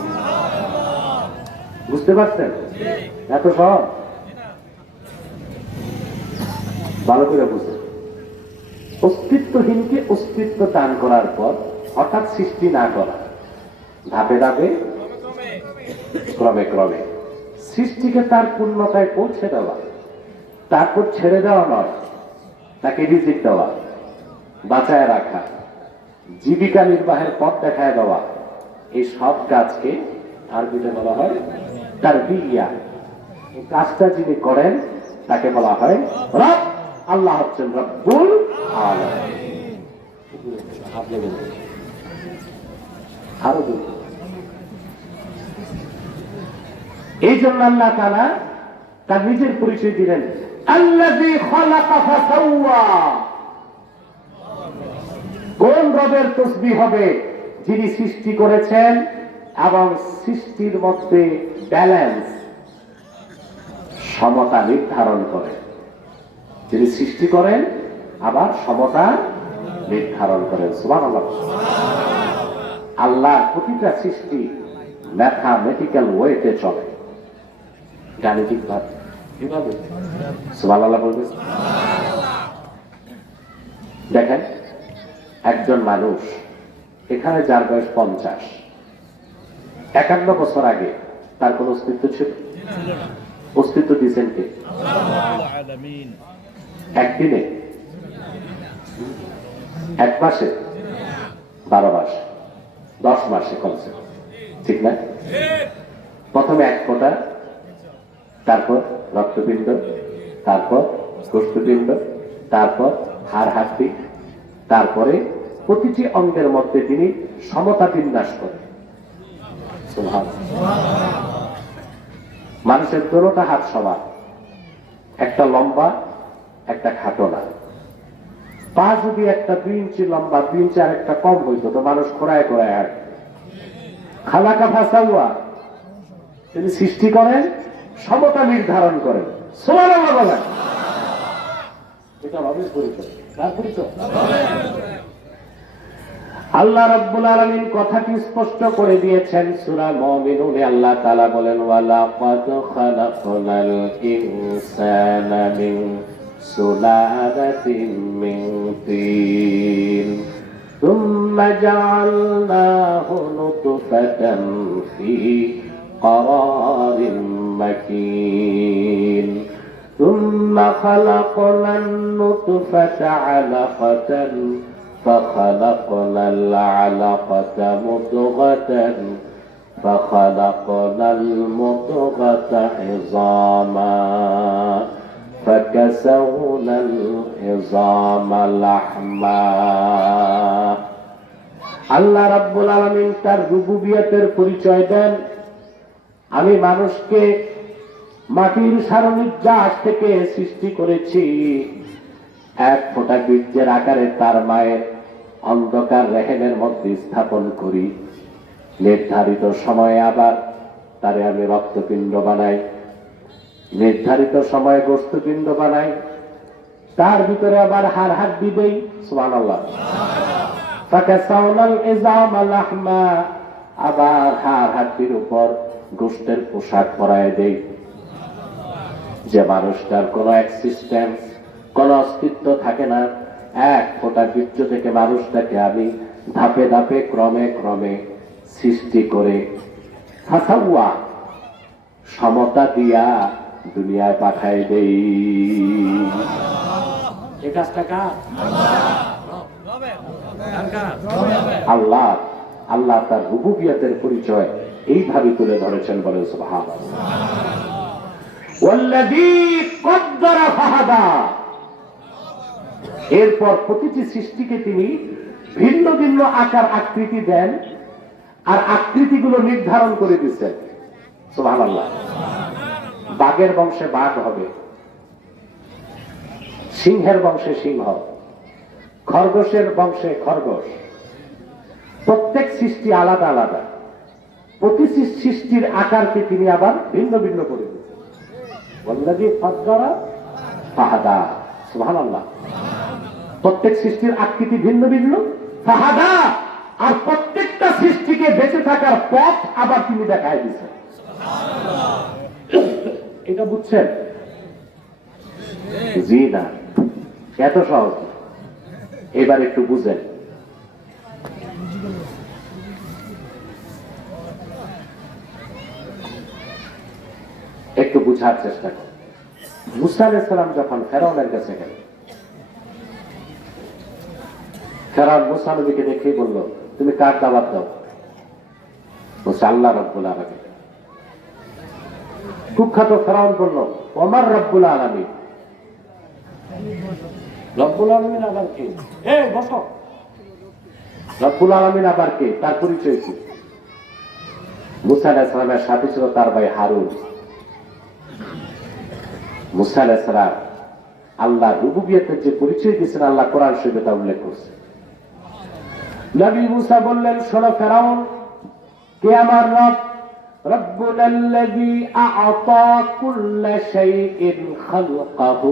বুঝতে পারছেন? এত সব ভালো করে বুঝতে। অস্তিত্বহীনকে অস্তিত্ব দান করার পর হঠাৎ সৃষ্টি না করা, ধাপে ধাপে ক্রমে ক্রমে সৃষ্টিকে তার পূর্ণতায় পৌঁছে দেওয়া, তারপর ছেড়ে দেওয়া নয়, তাকে রিজিক দেওয়া, বাঁচায় রাখা, জীবিকা নির্বাহের পথ দেখায় দেওয়া। এই সব কাজকে আরবিতে বলা হয় তারবিয়া। এই কাজটা যিনি করেন তাকে বলা হয় রব। আল্লাহ হচ্ছেন রব্বুল আলামিন। আরো এই জন্য আল্লাহ তাআলা তার নিজের পরিচয় দিলেন, আল্লাযী খালাকা ফাসাওয়া। কোন রবের তাসবিহ হবে? যিনি সৃষ্টি করেছেন এবং সৃষ্টির মধ্যে ব্যালেন্স, সমতা নির্ধারণ করেন। যিনি সৃষ্টি করেন আবার সমতা নির্ধারণ করেন। সুবহানাল্লাহ। আল্লাহর প্রতিটা সৃষ্টি ম্যাথমেটিক্যাল ওয়েতে চলে, গাণিতিক ভাবে। কিভাবে? সুবহানাল্লাহ বলবেন। দেখেন, একজন মানুষ এখানে যার বয়স 50, 51 বছর আগে তার কোন অস্তিত্ব ছিল? অস্তিত্ব দিয়েছেন কে? একদিনে, এক মাসে, 12 মাস, 10 মাসে কমছে, ঠিক না? প্রথমে এক ফোঁটা, তারপর রক্তপিণ্ড, তারপর গোষ্ঠপিণ্ড, তারপর হাড় হাড্ডি, তারপরে প্রতিটি অঙ্গের মধ্যে তিনি সমতা বিন্যাস করেন। মানুষের দোনোটা হাত সমান, একটা লম্বা একটা খাটো না। পা যদি একটা 2 ইঞ্চি লম্বা, 2 ইঞ্চি আর একটা কম হইতো তো মানুষ খোঁড়ায় খোঁড়ায় হাঁটে। খালাকা ফাসাওয়া, তিনি সৃষ্টি করেন, সমতা নির্ধারণ করেন। সুবহানাল্লাহ বলেন। এটা রবের পরিচয়। কার পরিচয়? আল্লাহ রাব্বুল আলামিন কথাটি স্পষ্ট করে দিয়েছেন সূরা মুমিনুনে। আল্লাহ তাআলা বলেন, ওয়ালাকাদ খালাকনাল ইনসানা মিন সুলালাতিন মিন তিন সুম্মা জাআলনাহু নুতফাতান ফি قرار مكين ثم خلقنا النطفة علقة فخلقنا العلقة مضغة فخلقنا المضغة عظاما فكسونا العظام لحما আল্লাহ রাব্বুল আলামিন তার রুবুবিয়তের পরিচয় দেন। আমি মানুষকে মাটির সারণিক গাছ থেকে সৃষ্টি করেছি, এক ফোঁটা বীর্যের আকারে তার মায়ের অন্ধকার রেহেমের মধ্যে স্থাপন করি। নির্ধারিত সময়ে আবার তারে আমি রক্তপিণ্ড বানাই, নির্ধারিত সময়ে গোস্তপিণ্ড বানাই, তার ভিতরে আবার হাড় হাড্ডি দেই। সুবহানাল্লাহ। ফাকাসাউনাল ইজামা লাহমা, আবার হাড় হাড্ডির উপর গোস্তের পোশাক পরায় দেই। যে মানুষটার কোন এক্সিস্টেন্স, কোন অস্তিত্ব থাকে না, এক ফোঁটা বীর্য থেকে মানুষটাকে আমি ধাপে ধাপে ক্রমে ক্রমে সৃষ্টি করে ফাসাওয়া, সমতা দিয়া দুনিয়ায় পাঠাই দেই। এই কাজটা কার? আল্লাহ। আল্লাহ তার রুবুবিয়তের পরিচয় এইভাবে তুলে ধরেছেন, বলেন সুবহানাল্লাহ। ওয়াল্লাযী কদ্দারা ফাহাদা, এরপর প্রতিটি সৃষ্টিকে তিনি ভিন্ন ভিন্ন আকার আকৃতি দেন, আর আকৃতিগুলো নির্ধারণ করে দিচ্ছেন। সুবহানাল্লাহ। বাঘের বংশে বাঘ হবে, সিংহের বংশে সিংহ, খরগোশের বংশে খরগোশ। প্রত্যেক সৃষ্টি আলাদা আলাদা, প্রতি সৃষ্টির আকারকে তিনি আবার ভিন্ন ভিন্ন করে দিচ্ছেন। ওয়াল্লাযী কদ্দারা ফাহাদা। সুবহানাল্লাহ। প্রত্যেক সৃষ্টির আকৃতি ভিন্ন ভিন্ন, ফাহাদা, আর প্রত্যেকটা সৃষ্টিকে বেঁচে থাকার পথ আবার তিনি দেখায় দিচ্ছেন। এটা বুঝছেন? জি না, এত সহজ। এবার একটু বুঝেন। একটু বুঝার চেষ্টা করেন। মুসা আলাইহিস সালাম যখন ফেরাউনের কাছে গেলেন, ফেরাউন মুসা নবীকে দেখেই বলল, তুমি কার দাওয়াত দাও? বলছে আল্লাহ রাব্বুল আলামিন। কুখ্যাত ফেরাউন বলল, ওমর রাব্বুল আলামিন। রব্বুল আলামিন আবার কে? এই বসো। রব্বুল আলামিন আবার কে? তার পরিচয় কি? মুসা আলাইহিস সালামের সাথে ছিল তার ভাই হারুন। মুসা আলাইহিস সালাম আল্লাহ রুবুবিয়তের যে পরিচয় দিয়েছেন, আল্লাহ কোরআন শরীফে তা উল্লেখ করছে। নবী মুসা বললেন, শোনো ফেরাউন, কে আমার রব? রব্বুনাল্লাযী আ'তা কুল্লা শাইইন খালকাহু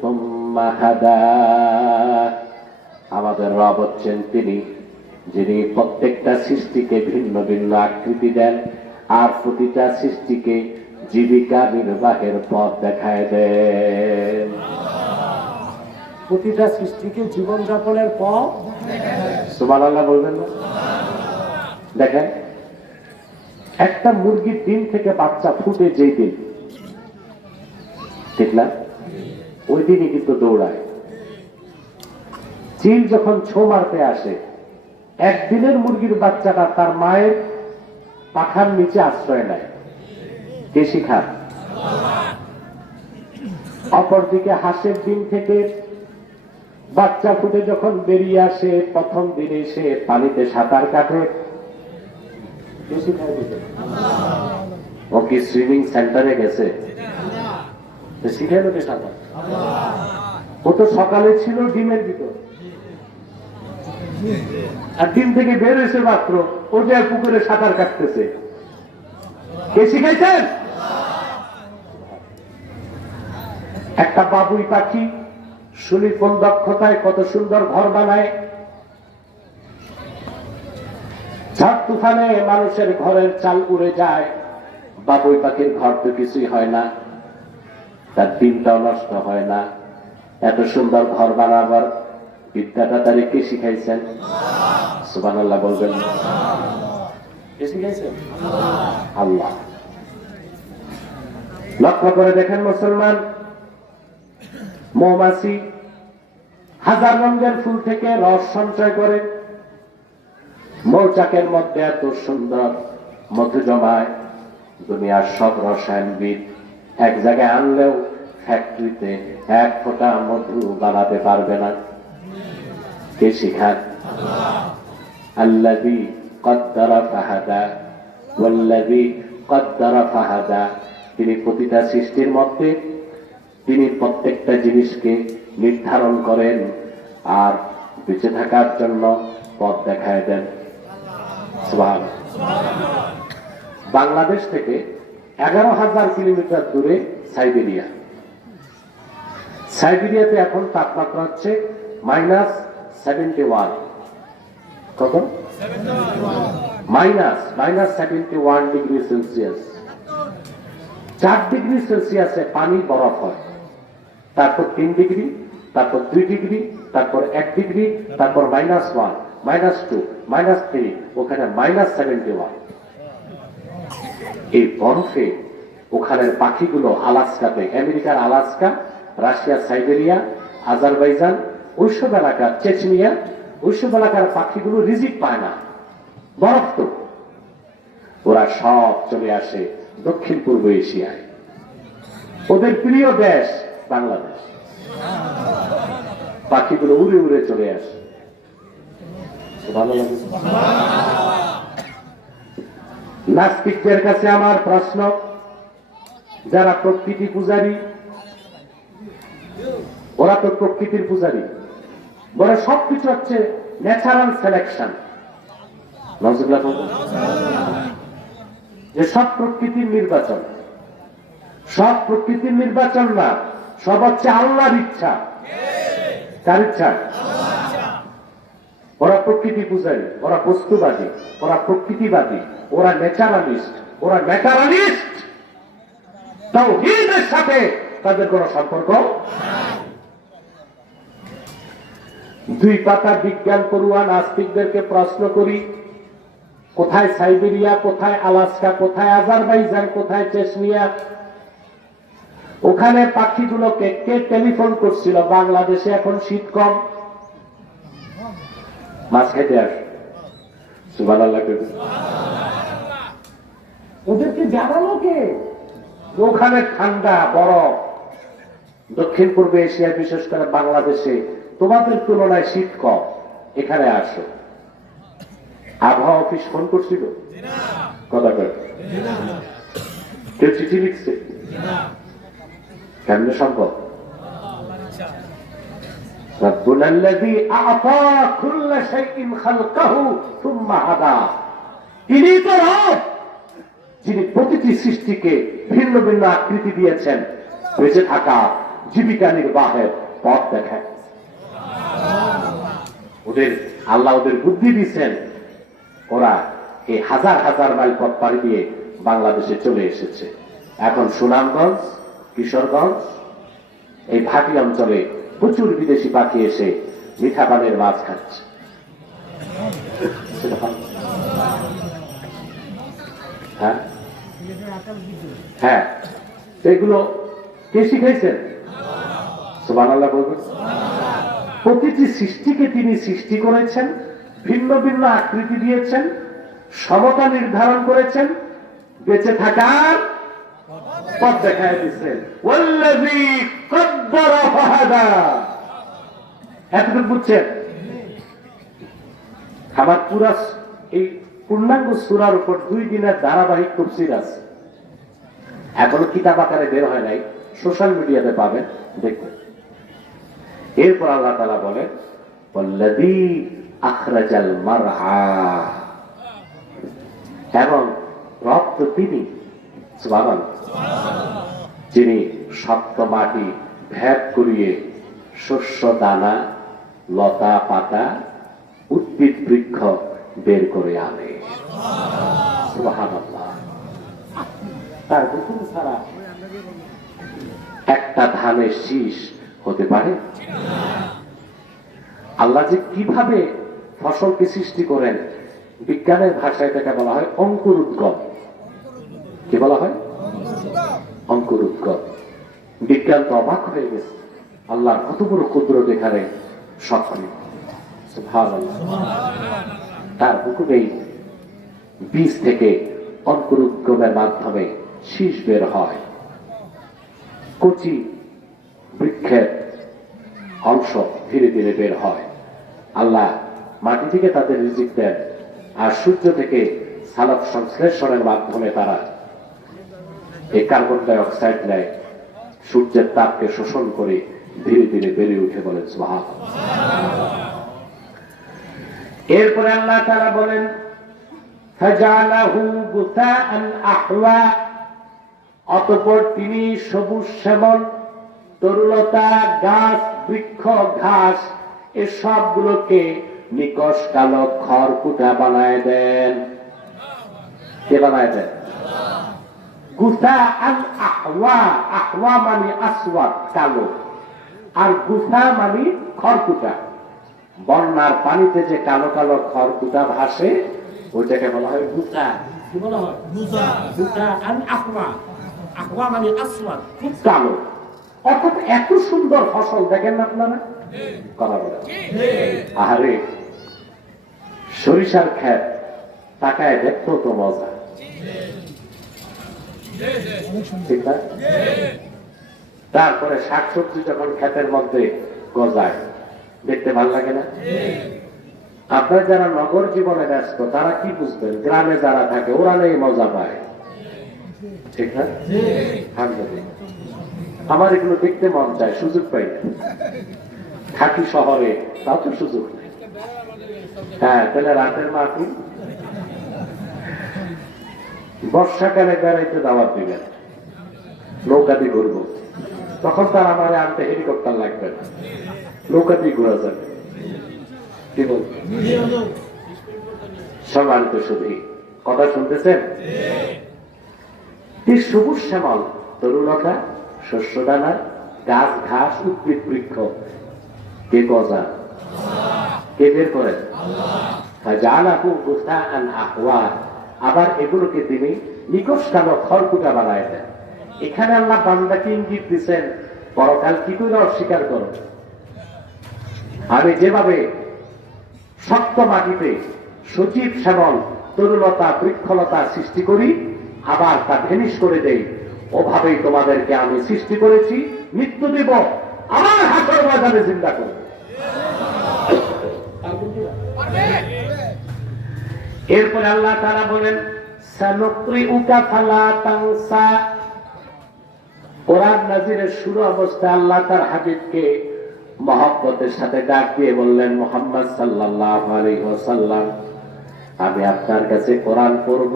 সুম্মা হাদা। আমাদের রব হচ্ছেন তিনি, যিনি প্রত্যেকটা সৃষ্টিকে ভিন্ন ভিন্ন আকৃতি দেন, আর প্রতিটা সৃষ্টিকে জীবিকা নির্বাহের পথ দেখায় দেন। প্রতিটা সৃষ্টিকে জীবন যাপনের পথ সুবহানাল্লাহ বলবেন না? দেখেন, একটা মুরগির ডিম থেকে বাচ্চা ফুটে যেই দিন, ঠিক না, ওই দিনই কিন্তু দৌড়ায়। চিল যখন ছো মারতে আসে, একদিনের মুরগির বাচ্চাটা তার মায়ের পাখার নিচে আশ্রয় নেয়। কে শিখান? অপরদিকে হাঁসের ডিম থেকে বাচ্চা ফুটে যখন বেরিয়ে আসে, প্রথম দিনে সে পানিতে সাঁতার কাটে। কে শিখায় দিতে? ও কি সুইমিং সেন্টারে গেছে? শিখাইলো কে সাঁতার? ও তো সকালে ছিল ডিমের ভিতর, আর ডিম থেকে বের হয়েছে মাত্র, ও যে পুকুরে সাঁতার কাটতেছে। কে শিখাইছেন? একটা বাবুই পাখি সুনিপুণ দক্ষতায় কত সুন্দর ঘর বানায়। ঝড় তুফানে মানুষের ঘরের চাল উড়ে যায়, বাবুই পাখির ঘর তো কিছুই হয় না, তার ডিমটাও নষ্ট হয় না। এত সুন্দর ঘর বানাবার বিদ্যাটা তারে কে শিখাইছেন? সুবহানাল্লাহ বলবেন। কে শিখাইছেন? আল্লাহ। লক্ষ্য করে দেখেন মুসলমান, মৌমাছি হাজার রঙের ফুল থেকে রস সঞ্চয় করে। মৌচাকের মধ্যে এত সুন্দর মধু জমায়, দুনিয়ার সব রসায়নবিদ এক জায়গায় আনলেও ফ্যাক্টরিতে এক ফোঁটা মধু বানাতে পারবে না। কে শিখান? আল্লাযী কদ্দারা ফাহাদা, ওয়াল্লাযী কদ্দারা ফাহাদা। তিনি প্রতিটা সৃষ্টির মধ্যে তিনি প্রত্যেকটা জিনিসকে নির্ধারণ করেন আর বেঁচে থাকার জন্য পথ দেখায় দেন। সুবহানাল্লাহ। বাংলাদেশ থেকে 11,000 কিলোমিটার দূরে সাইবেরিয়া। সাইবেরিয়াতে এখন তাপমাত্রা হচ্ছে -71। কত? -71 ডিগ্রি সেলসিয়াস। 4 ডিগ্রি সেলসিয়াসে পানি বরফ হয়, তারপর 3 ডিগ্রি, তারপর 2 ডিগ্রি, তারপর 1 ডিগ্রি, তারপর -1, -2, -3, ওখানে -71। এই বরফে ওখানের পাখিগুলো আলাস্কাতে, আমেরিকার আলাস্কা, রাশিয়ার সাইবেরিয়া, আজারবাইজান, ওইসব এলাকা, চেচনিয়া, ওইসব এলাকার পাখিগুলো রিজিক পায় না, বরফ তো। ওরা সব চলে আসে দক্ষিণ পূর্ব এশিয়ায়। ওদের প্রিয় দেশ বাংলাদেশ। পাখিগুলো উড়ে উড়ে চলে আসে। ভালো লাগে। নাস্তিকদের কাছে আমার প্রশ্ন, যারা প্রকৃতি পূজারী, ওরা তো প্রকৃতির পূজারী, বলে সবকিছু হচ্ছে ন্যাচারাল সিলেকশন। যে সব প্রকৃতির নির্বাচন, সব প্রকৃতির নির্বাচন না, সব হচ্ছে আল্লাহর ইচ্ছা। কার ইচ্ছা? ওরা প্রকৃতি পূজারী, ওরা বস্তুবাদী, ওরা প্রকৃতিবাদী, ওরা ন্যাচারালিস্ট, ওরা ন্যাচারালিস্ট। তাওহীদের সাথে তাদের কোনো সম্পর্ক। দুই পাতা বিজ্ঞান পড়ুয়া নাস্তিকদেরকে প্রশ্ন করি, কোথায় সাইবেরিয়া, কোথায় আলাস্কা, কোথায় আজারবাইজান, কোথায় চেচনিয়া? ওখানে পাখিগুলোকে কে টেলিফোন করছিল বাংলাদেশে এখন শীত কম, মাছ খেতে আসে? সুবহানাল্লাহ। ওদেরকে জানালো কে? ওখানে ঠান্ডা বরফ। দক্ষিণ পূর্ব এশিয়া, বিশেষ করে বাংলাদেশে তোমাদের তুলনায় শীত কম, এখানে আসো। আবহাওয়া অফিস ফোন করছিল? কথা কয়? কেউ চিঠি লিখছে? কেমনে সম্ভব? রব্বুল্লাযী আ'তা কুল্লা শাইইন খালকাহু সুম্মা হাদা। তিনি তো রব, যিনি প্রতিটি সৃষ্টিকে ভিন্ন ভিন্ন আকৃতি দিয়েছেন, বেঁচে থাকা জীবিকা নির্বাহের পথ দেখায়। ওদের আল্লাহ ওদের বুদ্ধি দিচ্ছেন, ওরা এই হাজার হাজার মাইল পথ পাড়ি দিয়ে বাংলাদেশে চলে এসেছে। এখন সুনামগঞ্জ, কিশোরগঞ্জ, এই ভাটি অঞ্চলে প্রচুর বিদেশি পাখি এসে মিঠা পানের মাছ খাচ্ছে। হ্যাঁ হ্যাঁ, এগুলো কে শিখাইছেন? সুবহানাল্লাহ বলবেন। প্রতিটি সৃষ্টিকে তিনি সৃষ্টি করেছেন, ভিন্ন ভিন্ন আকৃতি দিয়েছেন, সমতা নির্ধারণ করেছেন, বেঁচে থাকার পথ দেখায় দিচ্ছেন। ওয়াল্লাযী কদ্দারা ফাহাদা। এতটুকু বুঝছেন? আমার পুরা এই পূর্ণাঙ্গ সূরার উপর 2 দিনের ধারাবাহিক তাফসীর আছে, এখনো কিতাব আকারে বের হয় নাই, সোশ্যাল মিডিয়াতে পাবেন, দেখবেন। এরপর আল্লাহ তাআলা বলেন, ওয়াল্লাযী আখরাজাল মারআ। এবং রব তো তিনি, সুবহানাল্লাহ, যিনি শক্ত মাটি ভেদ করিয়ে শস্য দানা, লতা পাতা, উদ্ভিদ বৃক্ষ বের করে আনে। সুবহানাল্লাহ। তার হুকুম ছাড়া একটা ধানের শীষ হতে পারে? আল্লাহ যে কিভাবে ফসলকে সৃষ্টি করেন, বিজ্ঞানের ভাষায় তাকে বলা হয় অঙ্কুরোদ্গম। কি বলা হয়? অঙ্কুরোদ্গম। বিজ্ঞান তো অবাক হয়ে গেছে, আল্লাহর কত বড় কুদরত এখানে সক্রিয়। সুবহানাল্লাহ। তার হুকুমেই বীজ থেকে অঙ্কুরোদ্গমের মাধ্যমে শীষ বের হয়, কচি বৃক্ষের অংশ ধীরে ধীরে বের হয়। আল্লাহ মাটি থেকে তাদের রিজিক দেন, আর সূর্য থেকে সালফ সংশ্লেষণের মাধ্যমে তারা এই কার্বন ডাই অক্সাইড নেয়, সূর্যের তাপকে শোষণ করে ধীরে ধীরে বেড়ে উঠে, বলেন সুবহানাল্লাহ। এরপরে আল্লাহ তাআলা বলেন ফাজালাহু গুসাআন আহওয়া, অতঃপর তিনি সবুজ শ্যামল তরুলতা, গাছ, বৃক্ষ, ঘাস এসবগুলোকে নিকষ কালো খড়কুটা বানায় দেন। কে বানায় দেন? গুসাআন আহওয়া, আহওয়া মানে আসওয়াদ কালো, আর গুসা মানে খড়কুটা। বন্যার পানিতে যে কালো কালো খড়কুটা ভাসে ওইটাকে বলা হয় গুসা। কি বলা হয়? গুসাআন আহওয়া, আহওয়া মানে আসওয়াদ, খুব কালো। অর্থাৎ এত সুন্দর ফসল দেখেন না আপনারা? কথা বলেন। আহারে, সরিষার ক্ষেত তাকায় দেখতো তো মজা, ঠিক না? তারপরে শাকসবজি যখন ক্ষেতের মধ্যে গজায় দেখতে ভালো লাগে না? আপনার যারা নগর জীবনে ব্যস্ত তারা কি বুঝবেন? গ্রামে যারা থাকে ওরা নেই মজা পায়, ঠিক না? আমার এগুলো দেখতে মন চায়, সুযোগ পাই না। থাকি শহরে, তাও তো সুযোগ নেই। হ্যাঁ, তাহলে রাতের মাটি বর্ষাকালে বেড়াইতে দাওয়াত দিবেন, নৌকা দিয়ে ঘুরবো, তখন তার আমার আনতে হেলিকপ্টার লাগবে না, নৌকা দিয়ে ঘোরা যাবে। কি বলবেন? সম্মানিত সুধী, কথা শুনতেছেন? এই সবুজ শ্যামল তরুলতা, শস্য দানা, গাছ, ঘাস, উদ্ভিদ, বৃক্ষ কে গজা? কে বের করেন? ফাজালাহু গুসাআন আহওয়া, আবার এগুলোকে তিনি নিকষ কালো খড়কুটা বানায় দেন। এখানে আল্লাহ বান্দাকে ইঙ্গিত দিচ্ছেন, পরকাল কি করে অস্বীকার করো? আমি যেভাবে শক্ত মাটিতে সজীব শ্যামল তরুলতা, বৃক্ষলতা সৃষ্টি করি, আবার তা ভেনিশ করে দেই, ওভাবেই তোমাদেরকে আমি সৃষ্টি করেছি, মৃত্যু দিব, আমার হাসর ময়দানে জিন্দা করব। এরপরে আল্লাহ তাআলা বলেন সানুকরিউকা ফালা তানসা। কোরআন নাজিরের শুরু অবস্থায় আল্লাহ তার হাবিবকে মহব্বতের সাথে ডাক দিয়ে বললেন, মুহাম্মদ সাল্লাল্লাহু আলাইহি ওয়াসাল্লাম, আমি আপনার কাছে কোরআন পড়ব,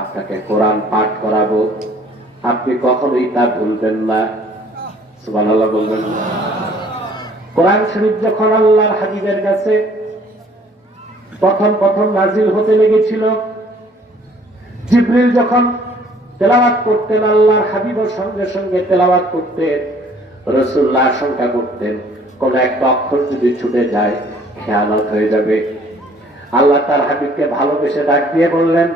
আপনাকে কোরআন পাঠ করাবো, আপনি কখনোই তা ভুলবেন না। সুবহানাল্লাহ বলবেন না? কোরআন শরীফ যখন আল্লাহর হাবিবের কাছে প্রথম প্রথম নাজিল হতে লেগেছিল, জিবরিল যখন তেলাওয়াত করতেন, আল্লাহর হাবিবের সঙ্গে সঙ্গে তেলাওয়াত করতেন, রাসূলুল্লাহ আশঙ্কা করতেন কোন একটা অক্ষর যদি ছুটে যায় খেয়ানত হয়ে যাবে। আল্লাহ তার হাবিবকে ভালোবেসে ডাক দিয়ে বললেন,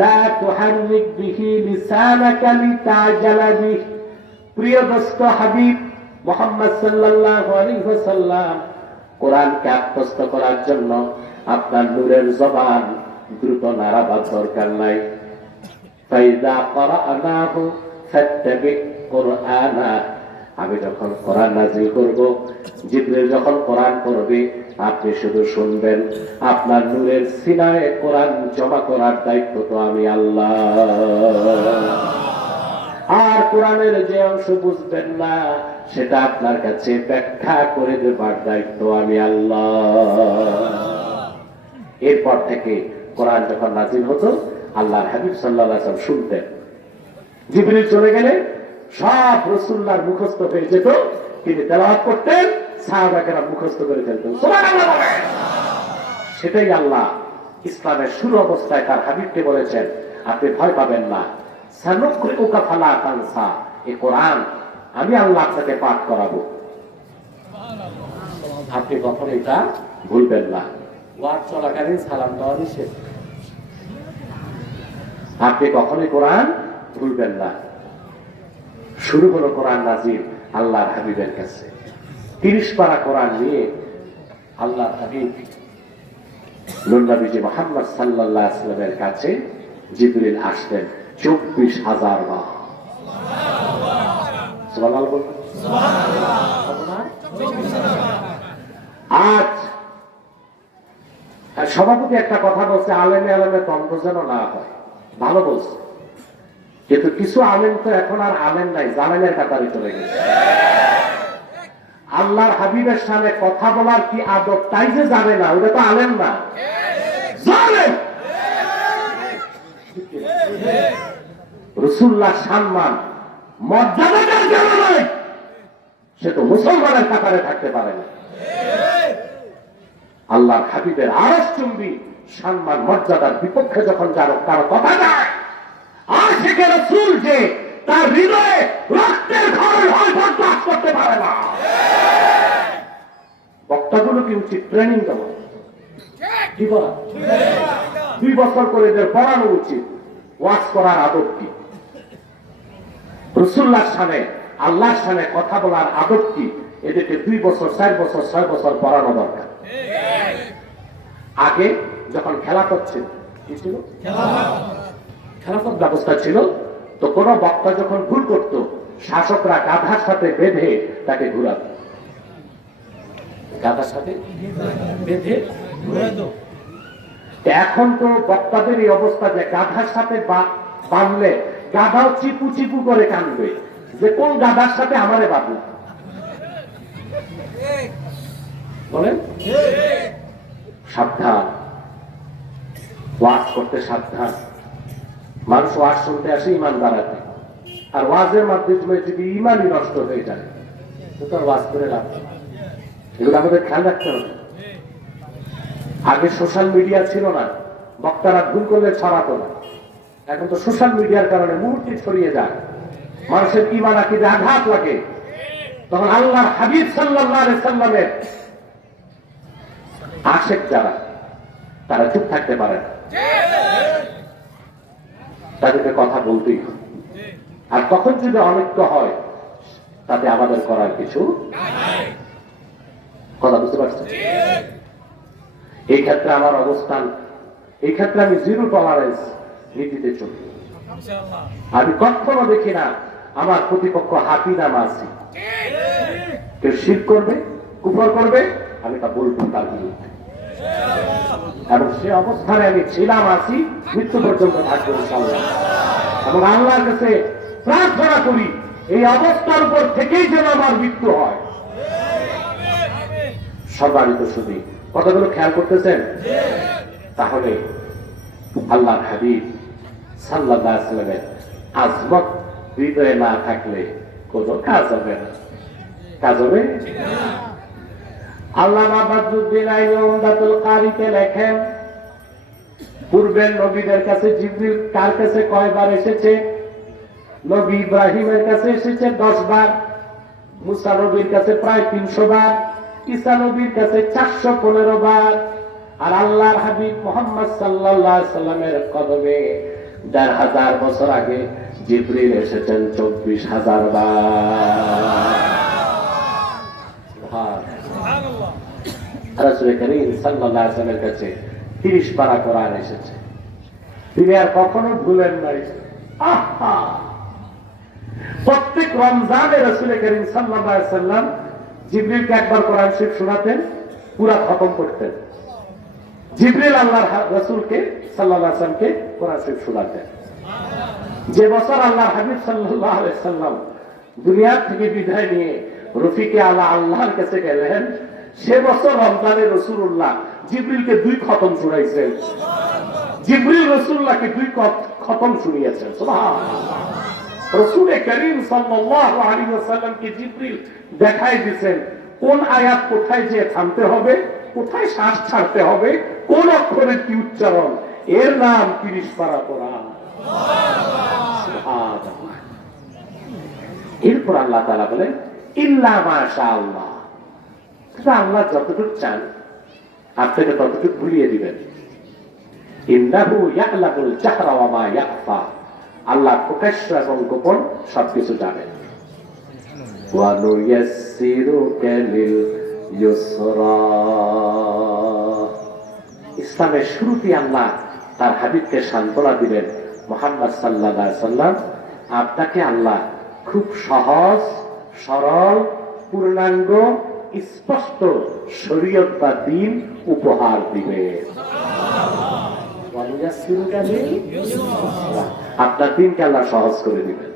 লা তুহাররিক বিহি লিসানাকা লিতাজালা বিহি। প্রিয় দোস্ত হাবিব মুহাম্মদ সাল্লাল্লাহু আলাইহি ওয়াসাল্লাম, কোরআনকে আত্মস্থ করার জন্য আপনার নূরের জবান দ্রুত নাড়াবার দরকার নাই। ফাইযা ক্বরানাহু ফাত্তাবি কুরআনা, আমি যখন কোরআন নাযিল করব, জিবরিল যখন কোরআন পড়বে, আপনি শুধু শুনবেন। আপনার নূরের সিনায় কোরআন জমা করার দায়িত্ব তো আমি আল্লাহ। আর কোরআনের যে অংশ বুঝবেন না সেটা আপনার কাছে ব্যাখ্যা করে দেবার দায়িত্ব আমি আল্লাহ। এরপর থেকে কোরআন যখন নাযিল হতো, আল্লাহর হাবিব সাল্লাল্লাহু আলাইহি ওয়াসাল্লাম শুনতেন। জিবরিল চলে গেলে সব রাসূলুল্লাহর মুখস্থ হয়ে যেত, তিনি তেলাওয়াত করতেন, সাহাবাকেরা মুখস্থ করে ফেলতেন। সুবহানাল্লাহ বলেন। সেটাই আল্লাহ ইসলামের শুরু অবস্থায় তার হাবিবকে বলেছেন, আপনি ভয় পাবেন না, সানুকরিউকা ফালা তানসা, এই কোরআন আমি আল্লাহ আপনাকে পাঠ করাবো, আপনি কখনো এটা ভুলবেন না। ওয়াজ চলাকালীন সালাম দেওয়া নিষেধ, আপনি কখনোই কোরআন ভুলবেন না। শুরু হলো কোরআন নাযিল আল্লাহর হাবিবের কাছে। 30 পারা কোরআন নিয়ে আল্লাহর হাবিব নবীজি মুহাম্মদ সাল্লাল্লাহু আলাইহি ওয়াসাল্লামের কাছে জিবরিল আসতেন 24,000 বার। সুবহানাল্লাহ বলুন। আজ সভাপতি একটা কথা বলছে, আলেমে আলেমে দ্বন্দ্ব যেন না হয়, ভালো বলছে, কিন্তু কিছু আলেম তো এখন আর আলেম নাই, জালেমের কাতারে চলে গেছে। আল্লাহর হাবিবের সামনে কথা বলার কি আদব তাই যে জানে না, ওটা তো আলেম না, জালেম। রাসূলুল্লাহ সম্মান মর্যাদাটার কেন নয়, সে তো মুসলমানের কাতারে থাকতে পারে না। আল্লাহর হাবিবের আরশচুম্বী সম্মান মর্যাদার বিপক্ষে যখন কারো কথা যায়, আশিকে রাসূল যে তার হৃদয়ে রক্তের ঘর হয় বরদাস্ত করতে পারে না। বক্তাগুলোকে উচিত ট্রেনিং দেওয়া, কি বলা, 2 বছর করে এদের পড়ানো উচিত ওয়াজ করার আদব কি, রাসূলুল্লাহর সামনে আল্লাহর সামনে কথা বলার আদব কি, এদেরকে 2 বছর 4 বছর 6 বছর পড়ানো দরকার। আগে যখন খেলাফত ছিল, কি ছিল, খেলাফত ব্যবস্থা ছিল, তো কোন বক্তা যখন ভুল করত, শাসকরা গাধার সাথে বেঁধে তাকে ঘুরাত, গাধার সাথে বেঁধে ঘুরাত। এখন তো বক্তাদের এই অবস্থা যে গাধার সাথে বাঁধলে গাধাও চিপু চিপু করে কাঁদবে যে কোন গাধার সাথে আমারে বাঁধল, বলেন। সাবধান, ওয়াজ করতে সাবধান। মানুষ ওয়াজ শুনতে আসে ইমান বাড়াতে, আর ওয়াজের মাধ্যমে যদি ইমানই নষ্ট হয়ে যায় তো তার ওয়াজ করে লাভ নেই। এগুলো আমাদের খেয়াল রাখতে হবে। আগে সোশ্যাল মিডিয়া ছিল না, বক্তারা ভুল করলে ছড়াতো না, এখন তো সোশ্যাল মিডিয়ার কারণে মুহূর্তে ছড়িয়ে যায়, মানুষের ঈমান আকীদা আঘাত লাগে, তখন আল্লাহর হাবিব সাল্লাল্লাহু আলাইহি সাল্লামের আশিক যারা, তারা চুপ থাকতে পারে না, তাদেরকে কথা বলতেই হয়। আর তখন যদি অনৈক্য হয় তাতে আমাদের করার কিছু কথা, বুঝতে পারছেন? এই ক্ষেত্রে আমার অবস্থান, এই ক্ষেত্রে আমি 0 টলারেন্স নীতিতে চলি। আমি কখনো দেখি না আমার প্রতিপক্ষ হাতিনা মাসি, কেউ শিরক করবে, কুফর করবে, আমি তা বলবো তার বিরুদ্ধে, এবং সে অবস্থানে আমি ছিলাম, আছি, মৃত্যু পর্যন্ত থাকবো ইনশাআল্লাহ। এবং আল্লাহর কাছে প্রার্থনা করি এই অবস্থার উপর থেকেই যেন আমার মৃত্যু হয়। সম্মানিত সুধী, কথাগুলো খেয়াল করতেছেন? তাহলে আল্লাহর হাবিব সাল্লাল্লাহু আলাইহি ওয়াসাল্লামের আজমত হৃদয়ে না থাকলে কোনো কাজ হবে না, কাজ হবে। আল্লামা বদরুদ্দীন আইনি উমদাতুল কারিতে লেখেন, পূর্বের নবীদের কাছে জিবরিল কার কাছে কয়বার এসেছে? নবী ইব্রাহিমের কাছে এসেছে 10 বার, মুসা নবীর কাছে প্রায় 300 বার, ঈসা নবীর কাছে 415 বার, আর আল্লাহর হাবিব মুহাম্মদ সাল্লাল্লাহু আলাইহি সাল্লামের কদমে 1000 বছর আগে জিবরিল এসেছেন 24,000 বার। রাসূল করিম সাল্লাল্লাহু আলাইহি ওয়াসাল্লামের কাছে 30 পারা কোরআন এসেছে, তিনি আর কখনো ভুলেন নাই। প্রত্যেক রমজানে রাসূল করিম সাল্লাল্লাহু আলাইহি ওয়াসাল্লাম জিবরিলকে একবার কোরআন শরীফ শোনাতেন, পুরা খতম করতেন। জিবরিল আল্লাহর রাসূলকে সাল্লাল্লাহু আলাইহি ওয়াসাল্লামকে কোরআন শরীফ শোনাতেন। যে বছর আল্লাহর হাবিব সাল্লাল্লাহু আলাইহি ওয়াসাল্লাম দুনিয়া থেকে বিদায় নিয়ে রফিকে আলা আল্লাহর কাছে গেলেন, সে বছর রমজানে রাসূলুল্লাহ জিবরিলকে 2 খতম শুনাইছেন। জিবরিল রাসূলুল্লাহকে 2 খতম শুনিয়েছেন। সুবহানাল্লাহ। রাসূল করিম সাল্লাল্লাহু আলাইহি ওয়াসাল্লামকে জিবরিল দেখাই দিয়েছেন কোন আয়াত কোথায় যে থামতে হবে, কোথায় শ্বাস ছাড়তে হবে, কোন অক্ষরের কি উচ্চারণ, এর নাম 30 পারা কোরআন। সুবহানাল্লাহ। এরপর আল্লাহ তাআলা বলেন ইল্লা মাশাআল্লাহ, আল্লাহ যতটুকু চান আপনাকে ততটুকু ভুলিয়ে দিবেন। ইন্নাহু ইয়ালামুল জাহরা ওয়া মা ইয়াখফা, আল্লাহ প্রকাশ্য এবং গোপন সবকিছু জানেন। ওয়া নুয়াসসিরুকা লিল ইউসরা, ইসলামের শুরুতে আল্লাহ তার হাবিবকে সান্ত্বনা দিলেন, মুহাম্মদ সাল্লাল্লাহু আলাইহি সাল্লাম, আপনাকে আল্লাহ খুব সহজ সরল পূর্ণাঙ্গ স্পষ্ট শরীয়ত বা দ্বীন উপহার দিবে। আপনার দিনকে আল্লাহ সহজ করে দিবেন।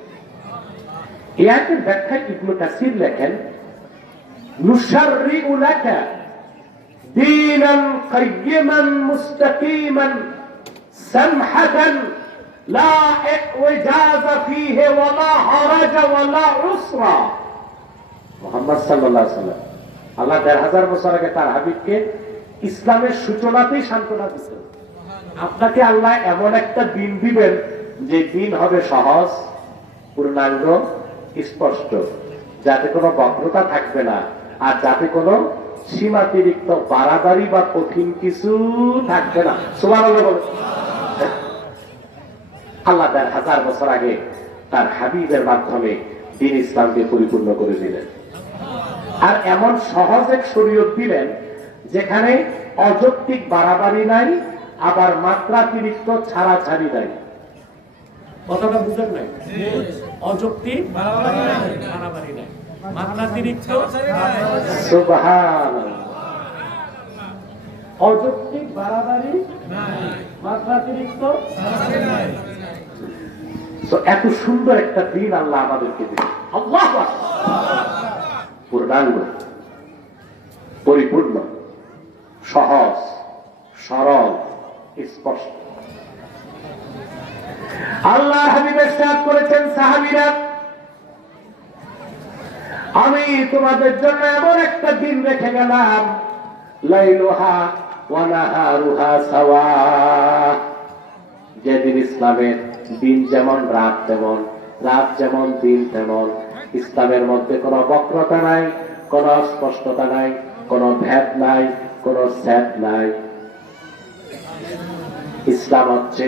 এই আয়াতের ব্যাখ্যায় ইবনে কাসির লেখেন, নুশাররিউ লাকা দীনান কাইয়িমান মুস্তাকিমান সামহাতান লা ইওজাজা ফীহি ওয়ালা হারাজা ওয়ালা উসরা। মুহাম্মদ সাল্লাল্লাহু আলাইহি ওয়াসাল্লাম আল্লাহ ১৫০০ বছর আগে তার হাবিবকে ইসলামের সূচনাতেই সান্ত্বনা দিয়েছেন, আপনাকে আল্লাহ এমন একটা দিন দিবেন যে দিন হবে সহজ পূর্ণাঙ্গ স্পষ্ট, যাতে কোনো বক্রতা থাকবে না, আর যাতে কোনো সীমাতিরিক্ত বাড়াবাড়ি বা কঠিন কিছু থাকবে না। সুবহানাল্লাহ বলেন। আল্লাহ ১৫০০ বছর আগে তার হাবিবের মাধ্যমে দ্বীন ইসলামকে পরিপূর্ণ করে দিলেন, আর এমন সহজ এক শরীয়ত দিলেন যেখানে অযৌক্তিক বাড়াবাড়ি নাই, আবার মাত্রাতিরিক্ত ছাড়াছাড়ি নাই। কথাটা বুঝেন নাই? অযৌক্তিক বাড়াবাড়ি নাই, মাত্রাতিরিক্ত সুবহানাল্লাহ, অযৌক্তিক বাড়াবাড়ি নাই, মাত্রাতিরিক্ত নাই। তো এত সুন্দর একটা দিন আল্লাহ আমাদেরকে দিলেন। আল্লাহু আকবার। পূর্ণাঙ্গ, পরিপূর্ণ, সহজ, সরল, স্পষ্ট। আল্লাহ হাবিবের ইরশাদ করেছেন, সাহাবীরা, আমি তোমাদের জন্য এমন একটা দিন রেখে গেলাম, লাইলুহা ওয়া নাহারুহা সাওয়া, যেদিন ইসলামের দিন যেমন রাত তেমন, রাত যেমন দিন তেমন। ইসলামের মধ্যে কোনো বক্রতা নাই, কোনো অস্পষ্টতা নাই, কোনো ভেদ নাই, কোনো ছেদ নাই। ইসলাম হচ্ছে